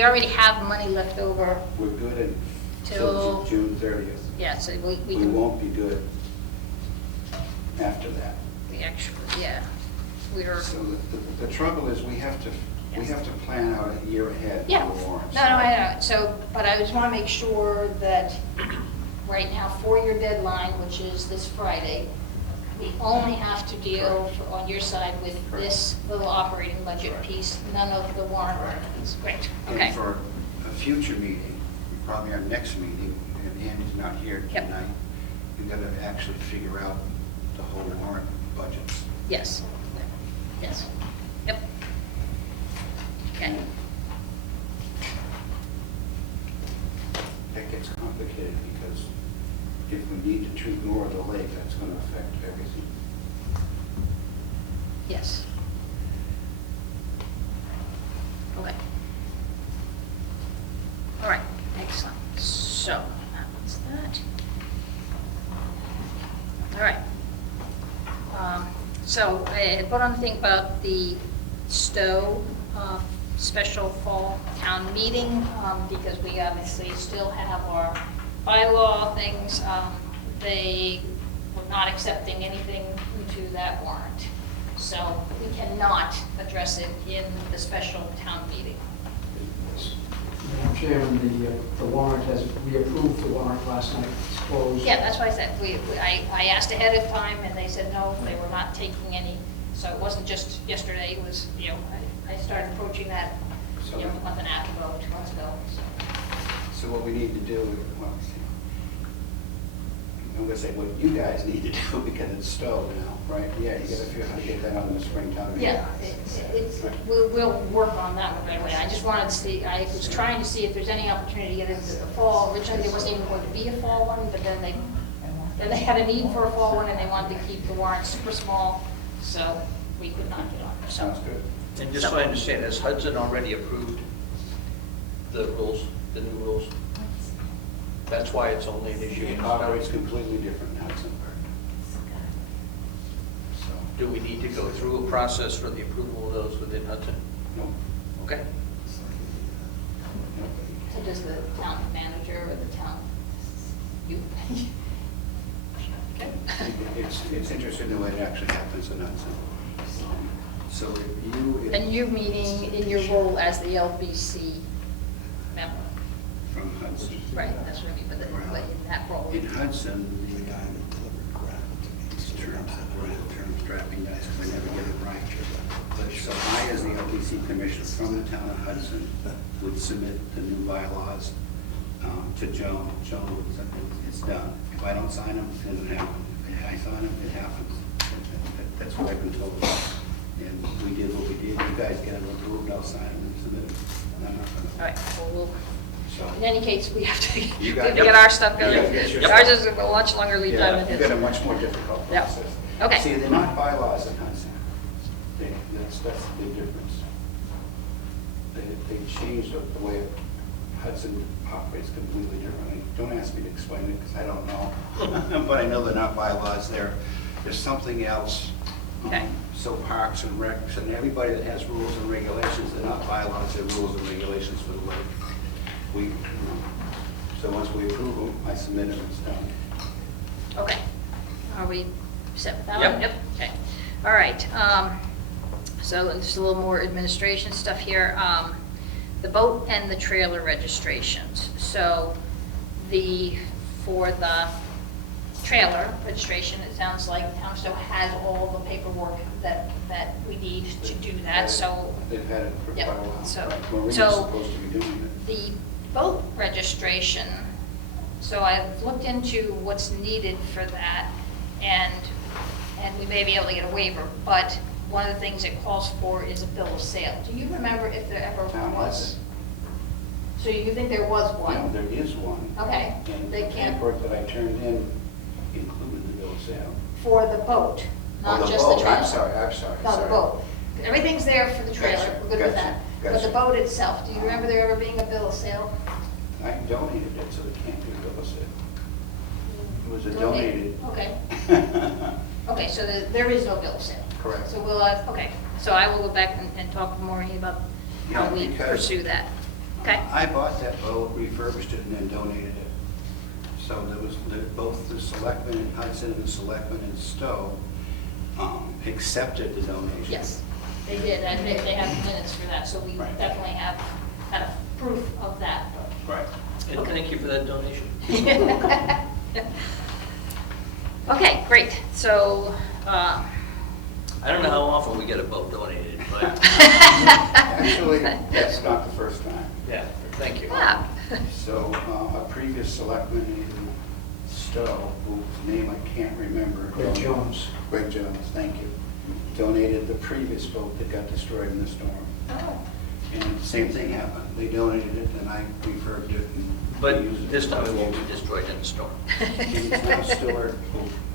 already have money left over. we're good Till- until June 30th. Yeah, so we We can, won't be good after that. we actually, yeah, we're, So the trouble is, we have to plan out a year ahead yeah. for the warrants. No, I know. So, but I just want to make sure that right now, for your deadline, which is this Friday, we only have to deal on your side with this little operating budget Correct. piece, none of the warrant articles. Great, okay. And for a future meeting, probably our next meeting, and Andy's not here Yep. tonight, we've got to actually figure out the whole warrant budgets. Yes, yes, yep. Okay, That gets complicated because if we need to treat more of the lake, that's going to affect everything. yes. Okay. All right, excellent. So, that was that. All right. So I put on the thing about the Stowe special fall town meeting, because we obviously still have our bylaw things, they were not accepting anything into that warrant. So we cannot address it in the special town meeting. Madam Chairman, the warrant has, we approved the warrant last night, it's closed. Yeah, that's why I said, I asked ahead of time, and they said no, they were not taking any. So it wasn't just yesterday, it was, you know, I started approaching that, So- you know, a month and a half ago, 2 months ago, so. So what we need to do, well, I'm gonna say what you guys need to do because it's Stowe now, right? Yeah, you gotta figure out how to get that on the springtime meeting. Yeah, we'll work on that one right away. I just wanted to see, I was trying to see if there's any opportunity to get into the fall. Originally, there wasn't even going to be a fall one, but then they had a need for a fall one, and they wanted to keep the warrant super small, so we could not get on. So Sounds good. And just so I understand, has Hudson already approved the rules, the new rules? That's why it's only an issue in It Stowe? operates completely different now, so. Do we need to go through a process for the approval of those within Hudson? No, Okay. So does the town manager or the town, you? Okay. it's interesting the way it actually happens in Hudson. So if you. And you're meeting in your role as the LBC member? From Hudson. Right, that's what I mean, but in that role. In Hudson, these terms drafting guys, because I never get it right. But so I, as the LBC commissioner from the town of Hudson, would submit the new bylaws to Joan. Joan would say, it's done. If I don't sign them, it doesn't happen. If I sign them, it happens. That's what I've been told. And we did what we did. You guys get them approved, I'll sign them and submit them. I'm not gonna. All right, well, we'll, So. in any case, we have to You got- get our stuff going. You gotta get your Ours stuff. is a much longer lead time Yeah, than you've got a his. much more difficult Yeah. process. Okay. See, they're not bylaws in Hudson. That's the big difference. They changed the way Hudson operates completely differently. Don't ask me to explain it, because I don't know. But I know they're not bylaws. There's something else. Okay. So parks and recs and everybody that has rules and regulations, they're not bylaws, they're rules and regulations for the lake. So once we approve them, I submit it, it's done. Okay. Are we set with that Yep. one? Yep. Okay. All right. So just a little more administration stuff here. The boat and the trailer registrations. So for the trailer registration, it sounds like Town of Stowe has all the paperwork that we need to do that, so. They've had it for quite Yep, a while. so- Right, Maureen's so- supposed to be doing it. The boat registration, so I've looked into what's needed for that, and we may be able to get a waiver, but one of the things it calls for is a bill of sale. Do you remember if there ever Town was? So you think there was No, one? there is one. Okay, And they the can't, paperwork that I turned in included the bill of sale. for the boat, Oh, not just the boat. trailer. I'm sorry. No, the sorry. boat. Everything's there for the trailer, Gotcha, we're good with gotcha, that. But the gotcha. boat itself, do you remember there ever being a bill of sale? I donated it, so they can't do a bill of sale. It was a Donated. donated. Okay. Okay, so there is no bill of sale. Correct. So we'll, okay, so I will go back and talk to Maureen about how Yeah, we because pursue that. Okay? I bought that boat, refurbished it, and then donated it. So there was, both the selectmen in Hudson and the selectmen in Stowe accepted the donation. Yes, they did, and they have minutes for that, so we Right. definitely have kind of proof of that. Right. And thank you for that donation. Okay, great, so, I don't know how often we get a boat donated, but Actually, that's not the first time. yeah, thank you. yeah, So a previous selectman in Stowe, whose name I can't remember. Greg Jones. Greg Jones, thank you. Donated the previous boat that got destroyed in the storm. oh, And the same thing happened. They donated it, and I refurbed it. And But we used it. this time it won't be destroyed in the storm. It's now stored.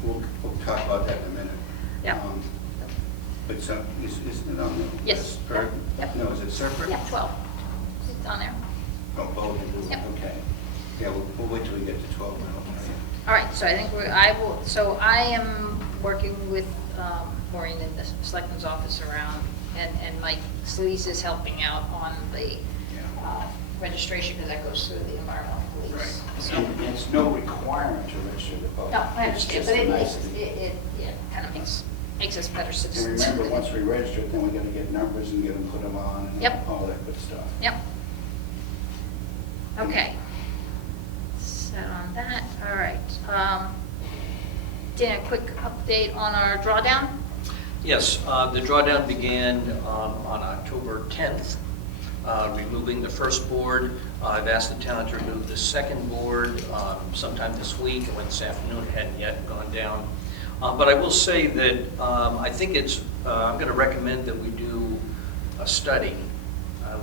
We'll talk about that in a minute. Yeah. But so, isn't it on the Yes. list? Or- Yep. No, is it separate? yeah, 12, it's on there. Oh, both, Yep. okay. Yeah, we'll wait till we get to 12, and I'll tell you. All right, so I think I am working with Maureen in the selectman's office around, and Mike Sleaze is helping out on the Yeah. registration, because that goes through the environmental police. So- And it's no requirement to register the boat. No, I It's understand, just but a it, nice it, thing. it, it kind of makes us better And citizens. remember, once we register it, then we gotta get numbers and get them, put them on, and Yep. all that good stuff. Yep. Okay. So on that, all right. Dan, a quick update on our drawdown? Yes, the drawdown began on October 10th, removing the first board. I've asked the town to remove the second board sometime this week. It went this afternoon, it hadn't yet gone down. But I will say that I think I'm going to recommend that we do a study.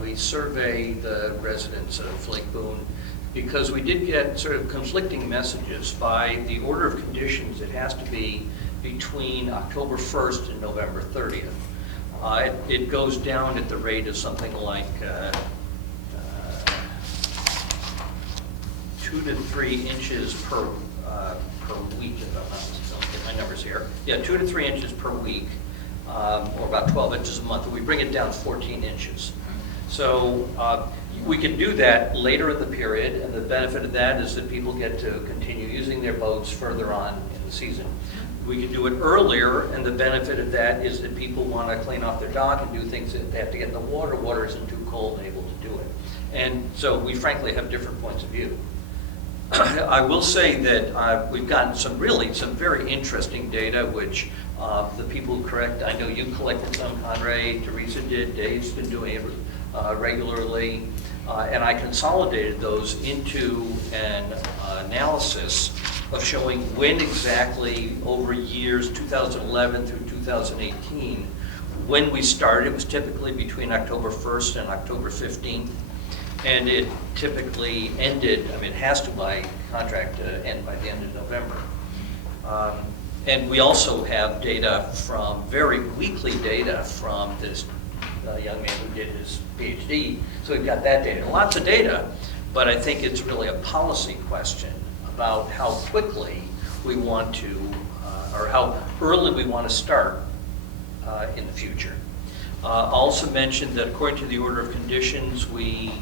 We survey the residents of Lake Boon because we did get sort of conflicting messages. By the order of conditions, it has to be between October 1st and November 30th. It goes down at the rate of something like 2 to 3 inches per week, if I'm not, don't get my numbers here. Yeah, 2 to 3 inches per week, or about 12 inches a month, and we bring it down 14 inches. So we can do that later in the period, and the benefit of that is that people get to continue using their boats further on in the season. We can do it earlier, and the benefit of that is that people want to clean off their dock and do things that they have to get in the water. Water isn't too cold and able to do it. And so we frankly have different points of view. I will say that we've gotten some very interesting data, which the people who collect, I know you collected some, Conrad, Teresa did, Dave's been doing it regularly, and I consolidated those into an analysis of showing when exactly over years 2011 through 2018, when we started. It was typically between October 1st and October 15th. And it typically ended, I mean, it has to by contract end by the end of November. And we also have data from, weekly data from this young man who did his PhD. So we've got that data, lots of data, but I think it's really a policy question about how quickly we want to, or how early we want to start in the future. I'll also mention that according to the order of conditions, we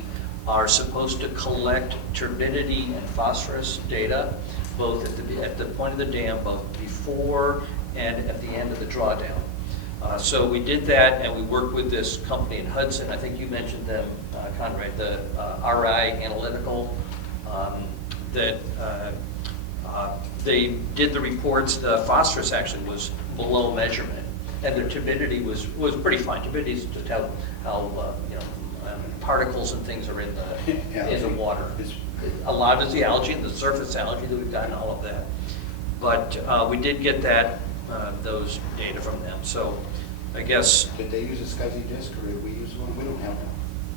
are supposed to collect turbidity and phosphorus data, both at the point of the dam, both before and at the end of the drawdown. So we did that, and we worked with this company in Hudson. I think you mentioned them, Conrad, the RI Analytical, that they did the reports. The phosphorus actually was below measurement, and the turbidity was pretty fine. Turbidity is just how particles and things are in the water. A lot is the algae and the surface algae that we've gotten, all of that. But we did get those data from them. So I guess Did they use a SCSI disc, or did we use one? We don't have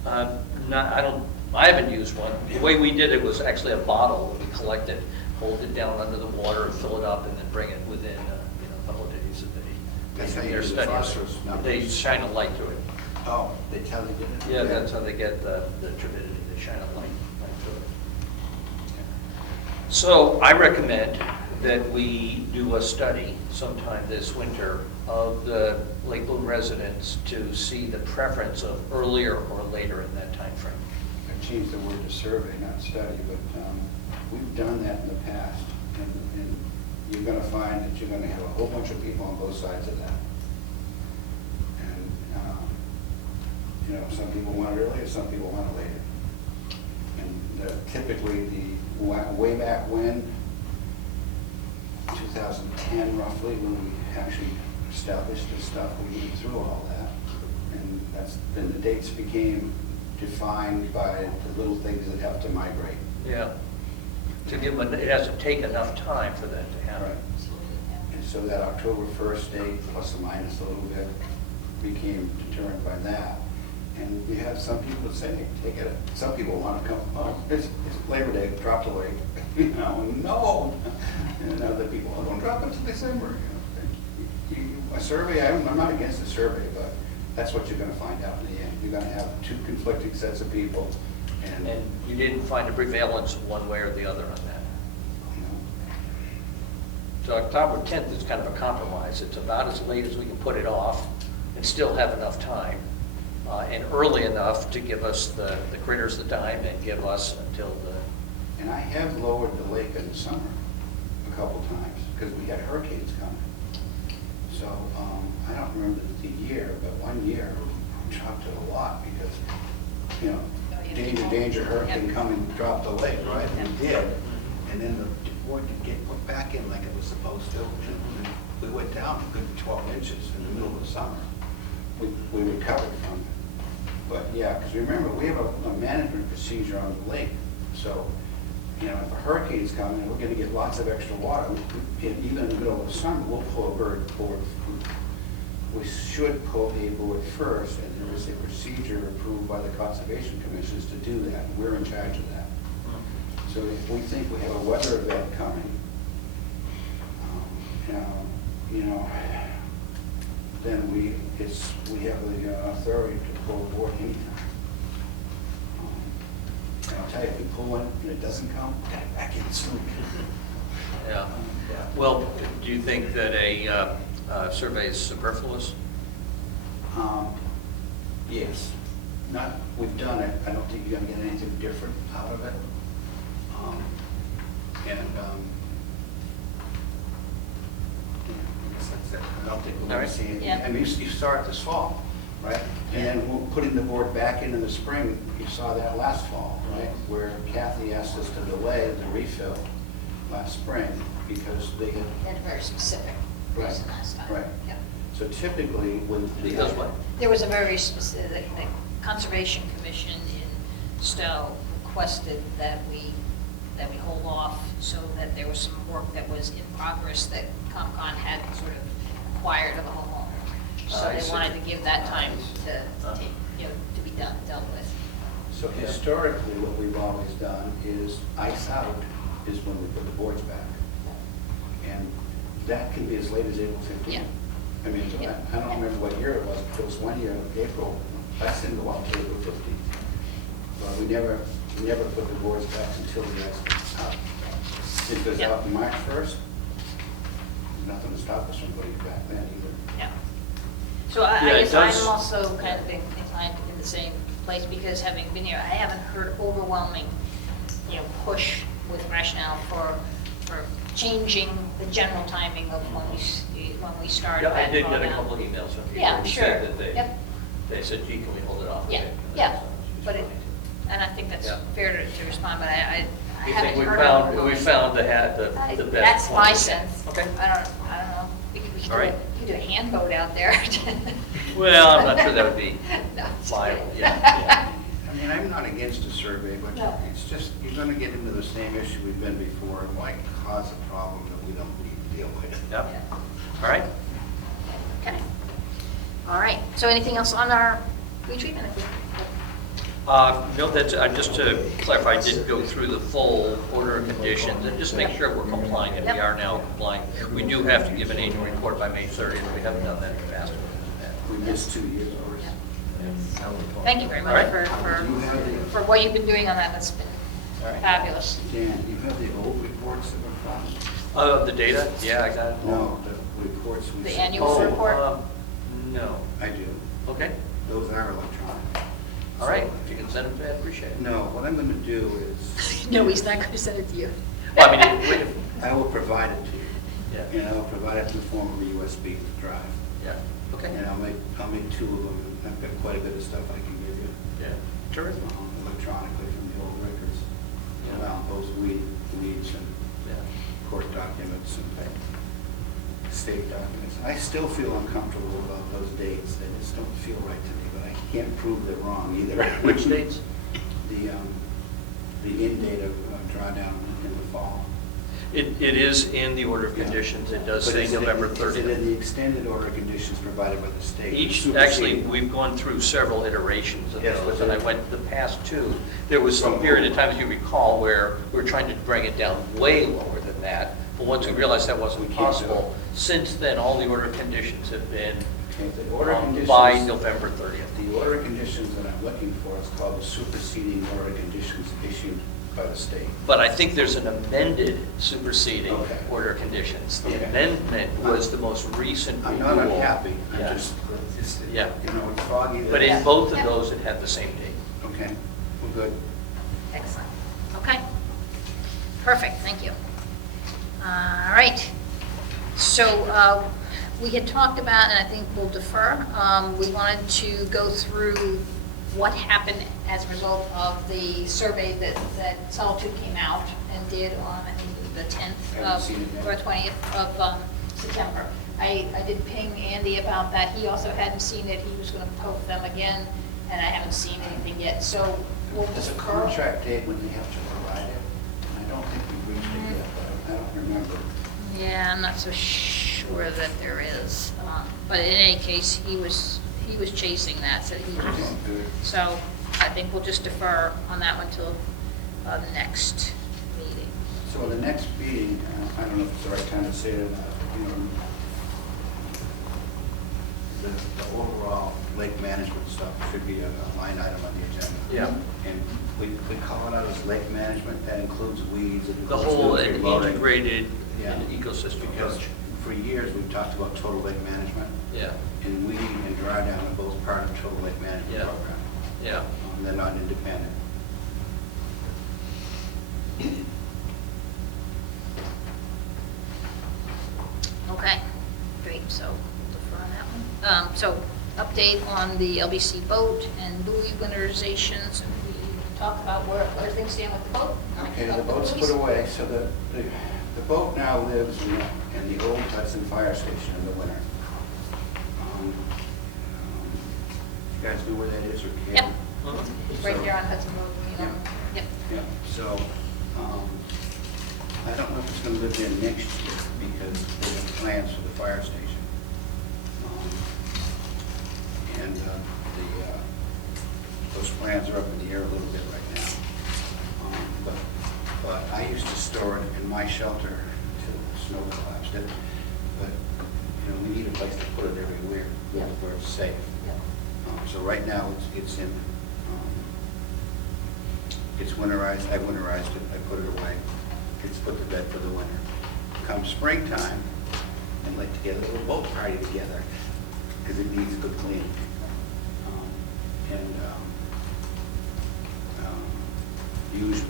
one. I haven't used one. The way we did it was actually a bottle that we collected, hold it down under the water, and fill it up, and then bring it within a couple of days that That's how you their do the studies. phosphorus numbers. They shine a light through it. Oh, they tell they did it? Yeah, that's how they get the turbidity. They shine a light through it. So I recommend that we do a study sometime this winter of the Lake Boon residents to see the preference of earlier or later in that time frame. I changed the word to survey, not study, but we've done that in the past. And you're going to find that you're going to have a whole bunch of people on both sides of that. And, some people want it earlier, some people want it later. And typically, way back when, 2010 roughly, when we actually established this stuff, we went through all that. And then the dates became defined by the little things that have to migrate. Yeah. To give them, it has to take enough time for that to happen. Right. And so that October 1st date, plus or minus a little bit, became determined by that. And we have some people that say, take it. Some people want to come, it's Labor Day, drop the lake. No. And other people, don't drop it till December. A survey, I'm not against a survey, but that's what you're going to find out in the end. You're going to have two conflicting sets of people. And you didn't find a prevalence of one way or the other on that. So October 10th is kind of a compromise. It's about as late as we can put it off and still have enough time. and early enough to give us the critters the time and give us until the, And I have lowered the lake in the summer a couple times, because we had hurricanes coming. So, I don't remember the year, but one year we dropped it a lot because, you know, danger, hurricane coming, dropped the lake, right? And we did. And then the board didn't get put back in like it was supposed to. And we went down a good 12 inches in the middle of the summer. We recovered from it. But yeah, because remember, we have a management procedure on the lake. So, you know, if a hurricane's coming and we're going to get lots of extra water, even in the middle of the summer, we'll pull a board. We should pull a board first, and there is a procedure approved by the Conservation Commissions to do that. We're in charge of that. So if we think we have a weather event coming, you know, then we have the authority to pull a board anytime. And I'll tell you, if we pull one and it doesn't come, get it back in soon. yeah. Well, do you think that a survey is superfluous? Yes. We've done it. I don't think you're going to get anything different out of it. Yeah, I guess that's it. I don't think we're going to see anything. Yeah. I mean, you saw it this fall, right? And then we're putting the board back in the spring. You saw that last fall, right? Where Kathy asked us to delay the refill last spring because they had... They had a very specific Right, reason last time. right. Yep. So typically, when... Because what? There was a very specific, the Conservation Commission in Stowe requested that we hold off so that there was some work that was in progress that ComCon had sort of acquired of the homeowner. So I they see. wanted to give that time to take, to be dealt with. So historically, what we've always done is ice out is when we put the boards back. And that can be as late as April 15th. Yeah. I mean, Yeah. I don't remember what year it was, but it was one year, April, I didn't go out to April 15th. But we never put the boards back until the ice was out. If it goes Yeah. out on March 1st, there's nothing to stop us from putting it back then either. Yeah. So Yeah, I it guess does- I'm also kind of inclined in the same place because having been here, I haven't heard overwhelming, push with rationale for changing the general timing of when we start. Yeah, I that did get a drawdown. couple of emails from people Yeah, who sure. said that Yep. they said, gee, can we hold it off? Yeah, Okay. yeah, She's but willing to. and I think that's Yeah. fair to respond, but I We haven't think heard we overwhelming. found the best. That's my plan. sense. Okay. I don't know. We could All right. do a hand vote out there. Well, I'm not sure that would be No, just viable, kidding. yeah. I mean, I'm not against a survey, but No. it's just, you're going to get into the same issue we've been before, and why cause a problem that we don't need to deal with? Yep. Yeah. All right. Okay. All right. So anything else on our retreatment? No, that's, just to clarify, I did go through the full order of conditions and just make sure we're complying, and we Yep. are now complying. We do have to give an annual report by May 30th, we haven't done that in the past. We missed 2 years, of course. Thank you very All much right. for what you've been doing on that. That's been All right. fabulous. Dan, you have the old reports that were filed? The data, yeah, I got it. No, the reports we... The sent. annual Oh, report? No. I do. Okay. Those are electronic. All right, if you can send them to me, I'd appreciate it. No, what I'm going to do is... No, he's not going to send it to you. Well, I mean, if- I will provide it to you. Yeah. And I will provide it in the form of a USB drive. yeah, okay. And I'll make 2 of them. I've got quite a bit of stuff I can give you. Yeah, terrific. Electronically from the old records. Yeah. Around those weeds and Yeah. court documents and state documents. I still feel uncomfortable about those dates. They just don't feel right to me, but I can't prove they're wrong either. Which dates? The end date of drawdown in the fall. It is in the order of conditions, it does But say is it- November Is it in 30th. the extended order of conditions provided by the state? Actually, Superseding? we've gone through several iterations of Yes, those, but and I went the past 2. There was some period of time, as you recall, where we were trying to bring it down way lower than that, but once we realized that wasn't We can't do it. possible, since then, all the order of conditions have been Okay, the order of conditions. by November 30th. The order of conditions that I'm looking for is called the superseding order of conditions issued by the state. But I think there's an amended superseding Okay. order of conditions. The Okay. amendment was the most recent I'm renewal. not unhappy, I'm Yeah. just, Yeah. you know, it's foggy. But in Yeah. both of Yeah. those, it had the same date. Okay, we're good. Excellent. Okay. Perfect, thank you. All right. So we had talked about, and I think we'll defer, we wanted to go through what happened as a result of the survey that Solitude came out and did on, I think, the 10th Haven't seen it or yet. 20th of September. I did ping Andy about that. He also hadn't seen it. He was going to poke them again, and I haven't seen anything yet. So we'll There's a defer. contract date when they have to provide it, and I don't think we've reached it yet, but I don't remember. Yeah, I'm not so sure that there is. But in any case, he was chasing that, so he was. Good. So I think we'll just defer on that one till the next meeting. So in the next meeting, I don't know if it's the right time to say it or not, you know, the overall lake management stuff should be a line item on the agenda. Yeah. And we call it out as lake management, that includes weeds. it The includes whole nutrient loading. integrated Yeah. ecosystem Because approach. for years, we've talked about total lake management, Yeah, and weed and drawdown are both part of total lake management Yeah. program. yeah. They're not independent. Okay, great, so we'll defer on that one. So update on the LBC boat and buoy winterizations. We talked about where things stand with the boat. Okay, the About boat's buoys. put away, so the boat now lives in the old Hudson fire station in the winter. You guys know where that is or can? Yep. Mhm. It's right there on Hudson Road, you know. Yep. Yeah, so, I don't know if it's gonna live there next year, because they have plans for the fire station. And those plans are up in the air a little bit right now. But I used to store it in my shelter until the snow collapsed it. But, you know, we need a place to put it everywhere, Yeah. where it's safe. So right now, it's in, it's winterized, I winterized it, I put it away. It's put to bed for the winter. Come springtime, I'd like to get a little boat party together, because it needs a good cleaning. Usually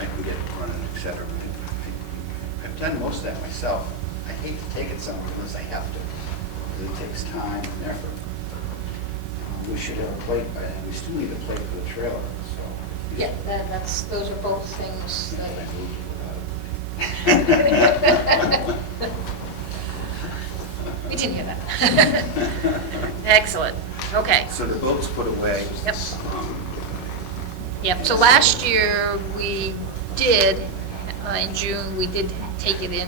I can get it running, et cetera. I've done most of that myself. I hate to take it somewhere unless I have to, because it takes time and effort. We should have a plate by then. We still need a plate for the trailer, so. Yeah, those are both things I that. moved it without it. We didn't hear that. Excellent, okay. So the boat's put away. Yep. Yep, so last year, we did, in June, we did take it in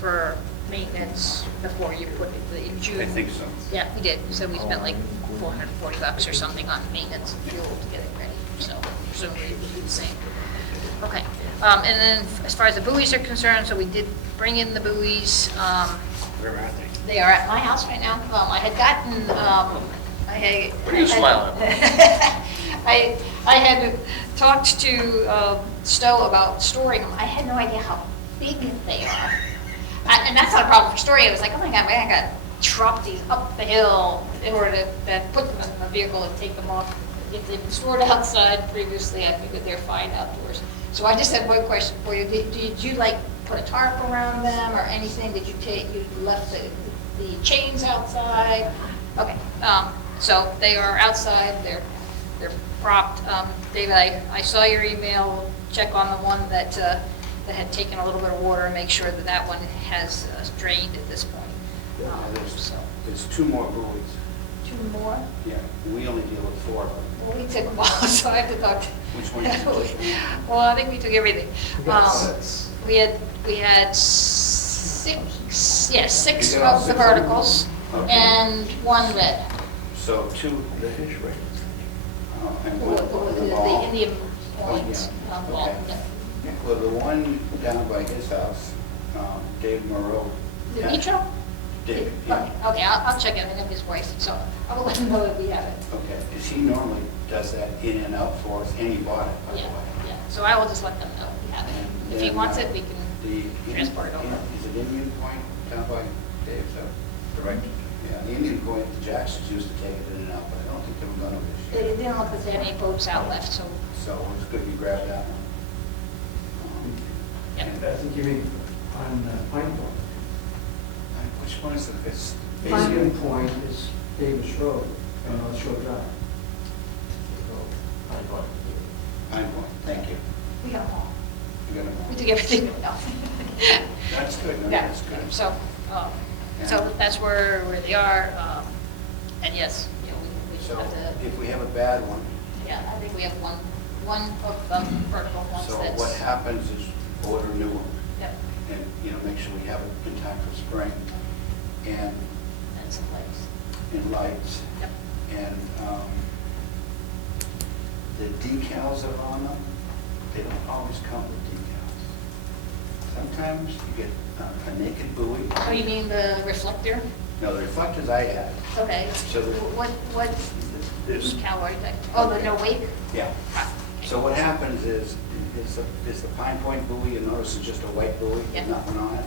for maintenance before you put it, in June. I think so. Yeah, we did, so we spent like $440 or something on maintenance and fuel to get it ready, so presumably it would be the same. Okay, and then as far as the buoys are concerned, so we did bring in the buoys. Where are they? They are at my house right now. I had gotten, What are you smiling at? I had talked to Stowe about storing them. I had no idea how big they are. And that's not a problem for storing. I was like, oh my God, man, I got to truck these up the hill in order to put them in the vehicle and take them off. If they've been stored outside previously, I figured they're fine outdoors. So I just had one question for you. Did you like put a tarp around them or anything? Did you left the chains outside? Okay, so they are outside, they're propped. David, I saw your email, check on the one that had taken a little bit of water and make sure that that one has drained at this point. There's two more buoys. Two more? Yeah, we only deal with 4 of them. Well, we took them all, so I have to talk to. Which one did you take? Well, I think we took everything. Yes. We had six You got all of the 6 of them? verticals Okay. and one red. So 2, and The one the ball. Indian Oh, points. yeah. Ball, Okay. yeah. Well, the one down by his house, Dave Moreau. The Nitro? David, Okay, yeah. okay, I'll check it, I know his voice, so I will let him know that we have it. Okay, because he normally does that in and out for us, and he bought it, by the Yeah, way. yeah, so I will just let them know we have it. And If he then, wants it, we The, can transport it over. Is it Indian Point down by Dave's, correct? Yeah, the Indian Point, the Jacksons used to take it in and out, but I don't think they were gonna this year. They didn't look like they had any boats out left, so, So it's good you grabbed that one. yeah. And, I think you mean on Pine Point. which one is it? It's Pine basically, Point is Davis Road and North Shore Drive. Pine Point. Pine Point, thank you. We got them all. You got We it took everything, no. all. That's good, no, Yeah, that's good. so, so that's where they are, and yes, you know, we So have to, if we have a bad one, yeah, I think we have one of the vertical ones so that's. what happens is order new one Yep, and, make sure we have it in time for spring. And and some legs. in lights. Yep. And the decals that are on them, they don't always come with decals. Sometimes you get a naked buoy. Oh, you mean the reflector? No, the reflectors I had. Okay. So the- What There's, decal are you talking? Oh, the no wake? yeah. Ah, So what happens is the Pine Point buoy, you notice it's just a white buoy, Yeah. with nothing on it.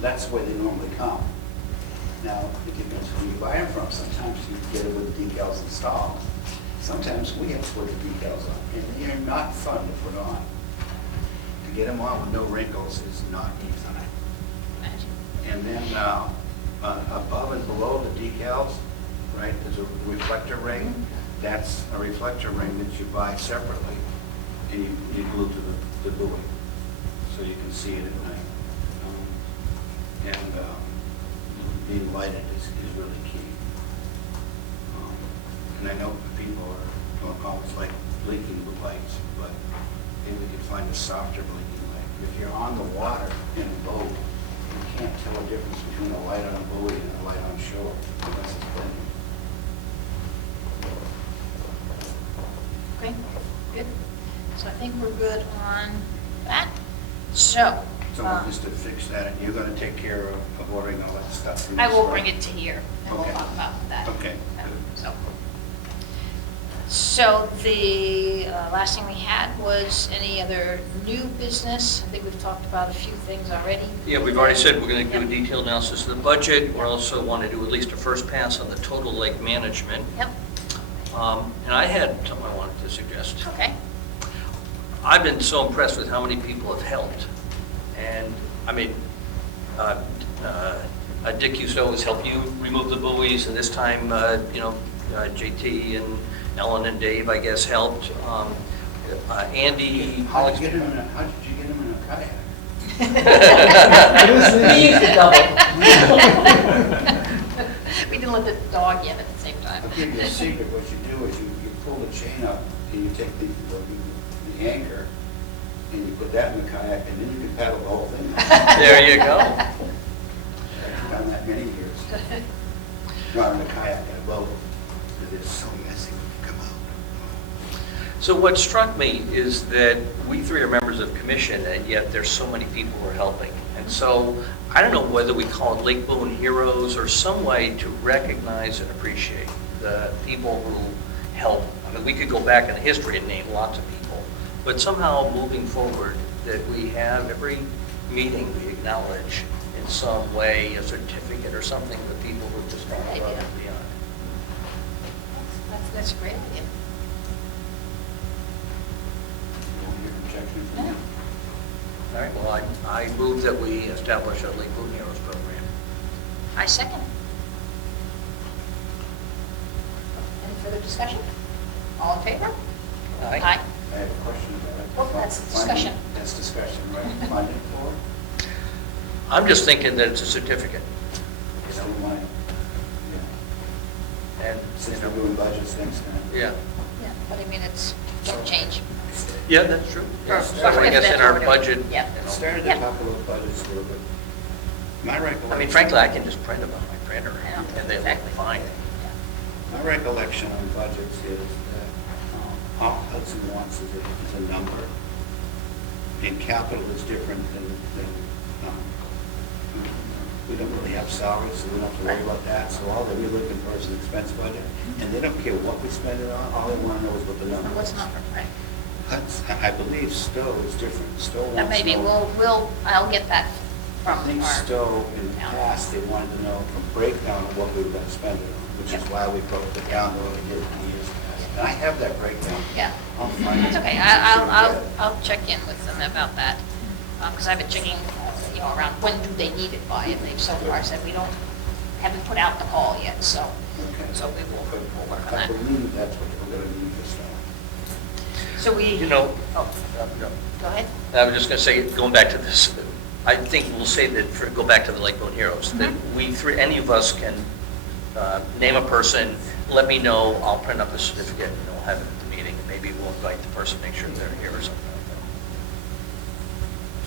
That's the way they normally come. Now, it depends who you buy them from. Sometimes you get it with decals installed. Sometimes we have to put the decals on, and they're not fun to put on. To get them on with no wrinkles is not easy. Imagine. And then above and below the decals, right, there's a reflector ring. That's a reflector ring that you buy separately, and you glue to the buoy, so you can see it at night. And being lighted is really key. And I know people don't always like blinking blue lights, but maybe we could find a softer blinking light. If you're on the water in a boat, you can't tell the difference between a light on a buoy and a light on shore unless it's blinking. Okay, good. So I think we're good on that. So. So just to fix that, you're going to take care of ordering all that stuff? from I will this, bring right? it to here, and we'll Okay. talk about that. Okay, Yeah, good. So the last thing we had was any other new business? I think we've talked about a few things already. Yeah, we've already said we're going to do a detailed analysis of the budget. We also want to do at least a first pass on the total lake management. Yep, And I had something I wanted to suggest. okay. I've been so impressed with how many people have helped. And, I mean, Dick used to always help you remove the buoys, and this time, JT and Ellen and Dave, I guess, helped. Andy. How did you get him in a kayak? We used to double. We didn't let the dog in at the same time. I'll give you a secret. What you do is you pull the chain up and you take the anchor and you put that in the kayak and then you can paddle the whole thing. There you go. I've done that many years. Not in a kayak, in a boat. It is so messy when you come out. So what struck me is that we three are members of commission, and yet there's so many people who are helping. And so I don't know whether we call it Lake Boon Heroes or some way to recognize and appreciate the people who help. I mean, we could go back in the history and name lots of people, but somehow moving forward, that we have every meeting we acknowledge in some way a certificate or something for people who just gone above and beyond. That's a great idea. You want your objection from Yeah. me? All right, well, I move that we establish a Lake Boon Heroes program. I second. Any further discussion? All in favor? Aye. Aye. I have a question about it. Well, that's discussion. That's discussion, right? Funding for it? I'm just thinking that it's a certificate, you Still know, money. Yeah. and, Since you we're know, doing budgets next time. yeah. Yeah, but I mean, it's, don't change. Yeah, that's true. Or- So I if guess that's in our what we're doing. budget, Yeah. you know, Started to Yeah. talk about budgets a little bit. My recollection. I mean, frankly, I can just print them on my printer, I know, and they look exactly. fine. My recollection on budgets is that all Hudson wants is a number, and capital is different than We don't really have salaries, so we don't have to worry about that. So all they're really looking for is an expense budget. And they don't care what we spend it on, all they want to know is what the number is. What's not, right? Hudson, I believe Stowe is different. Stowe That wants to maybe know. I'll get that from I think our. Stowe, in the town. past, they wanted to know a breakdown of what we were going to spend it on, which is Yep. why we broke it down the way we did in years past. And I have that breakdown. Yeah. I'll find it. It's okay, I'll check in with them about that, because I've been checking, around when do they need it by, and they've so far said haven't put out the call yet, so Okay. we'll work on I that. believe that's what we're going to need this time. So we. No. Oh, go ahead. I was just going to say, going back to this, I think we'll say that, go back to the Lake Boone Heroes, that we three, any of us can name a person, let me know, I'll print up a certificate, and we'll have it at the meeting, and maybe we'll invite the person, make sure they're here or something like that.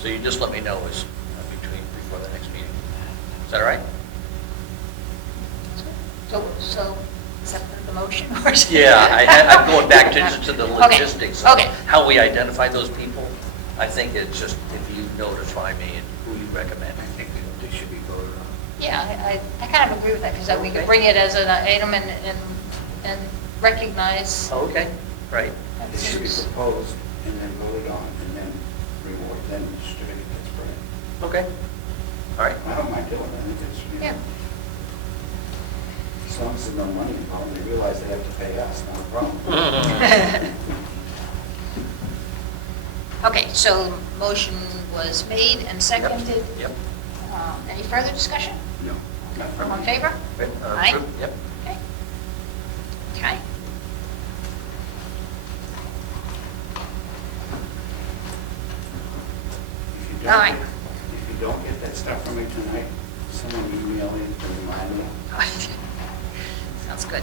So you just let me know before the next meeting. Is that all right? So, accept the motion or something? Yeah, I'm going back to the Okay, logistics okay. of how we identify those people. I think it's just, if you notify me and who you recommend. I think they should be voted on. Yeah, I kind of agree with that, because we could bring it as an item and recognize. Oh, okay, right. that It should be seems- proposed and then voted on and then reward, then the certificate gets printed. Okay, all right. I don't mind doing it, I think it's, Yeah. as long as there's no money involved, they realize they have to pay us, not a problem. Okay, so motion was made and seconded. Yep. Any further discussion? No. not from All in me. favor? Yep. Aye. Yep. Okay. Okay. If you All don't right. get- If you don't get that stuff from me tonight, someone email me to remind me. Sounds good.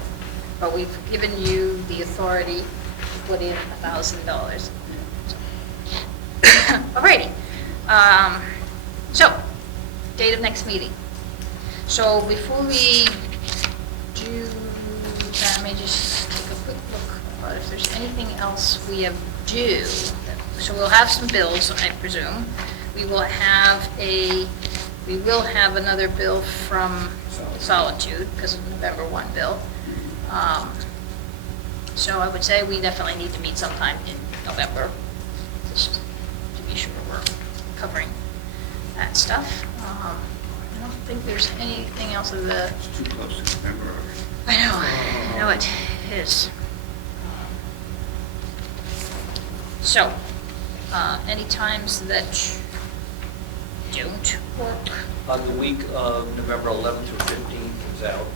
But we've given you the authority to put in $1,000. Alrighty. So, date of next meeting. So before we do, let me just take a quick look about if there's anything else we have due. So we'll have some bills, I presume. We will have another bill from Solitude, because of the November 1 bill. So I would say we definitely need to meet sometime in November, just to be sure we're covering that stuff. I don't think there's anything else of the, It's too close to November already. I know it is. So, any times that don't work? On the week of November 11th through 15th is out.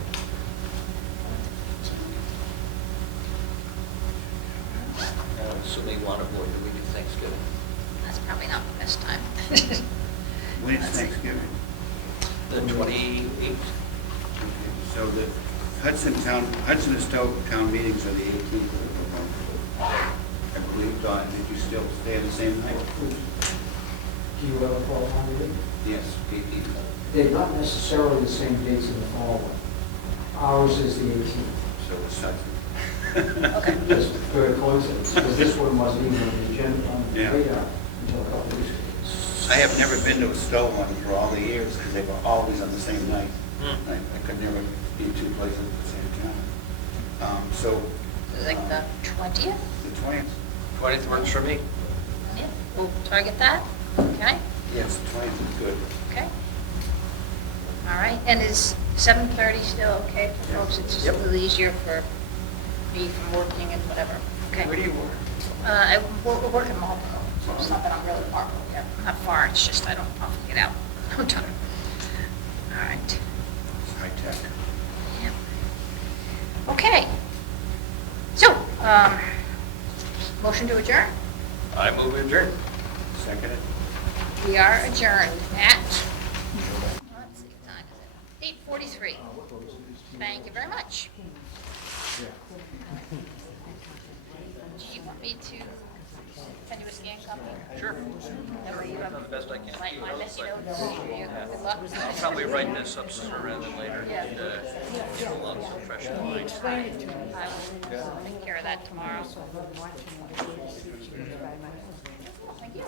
Assuming you want to avoid the week of Thanksgiving. That's probably not the best time. When is Thanksgiving? The 28th. So the Hudson and Stowe Town meetings are the 18th of November. I believe, Don, did you still stay on the same night? Do you have a fall town meeting? Yes, 18th. They're not necessarily the same dates in the fall one. Ours is the 18th. So it's Hudson. Okay. Just very coincidence, because this one wasn't even on the agenda, on the Yeah. radar until a couple weeks ago. I have never been to a Stowe one for all the years, because they were always on the same night. I could never be in two places at the same time. So Like the 20th? the 20th, 20th works for me. Yeah, we'll target that, okay? yes, the 20th is good. Okay. All right, and is 7:30 still okay for folks? It's just a little easier for me from working and whatever. Okay. Where do you work? We're working Marlboro, so it's not that I'm really Marlboro yet. I'm not far, it's just I don't often get out. I'm tired. All right. It's high tech. Yep. Okay. So, motion to adjourn? I move adjourned. Second it? We are adjourned at, let's see, what time is it? 8:43. Thank you very much. Do you want me to send you a scan copy? Sure. That way you have The best I can. my messy notes. Good luck. I'll probably write this up sooner rather than later. Yeah. And, it'll look fresh in mind. I will take care of that tomorrow. Thank you.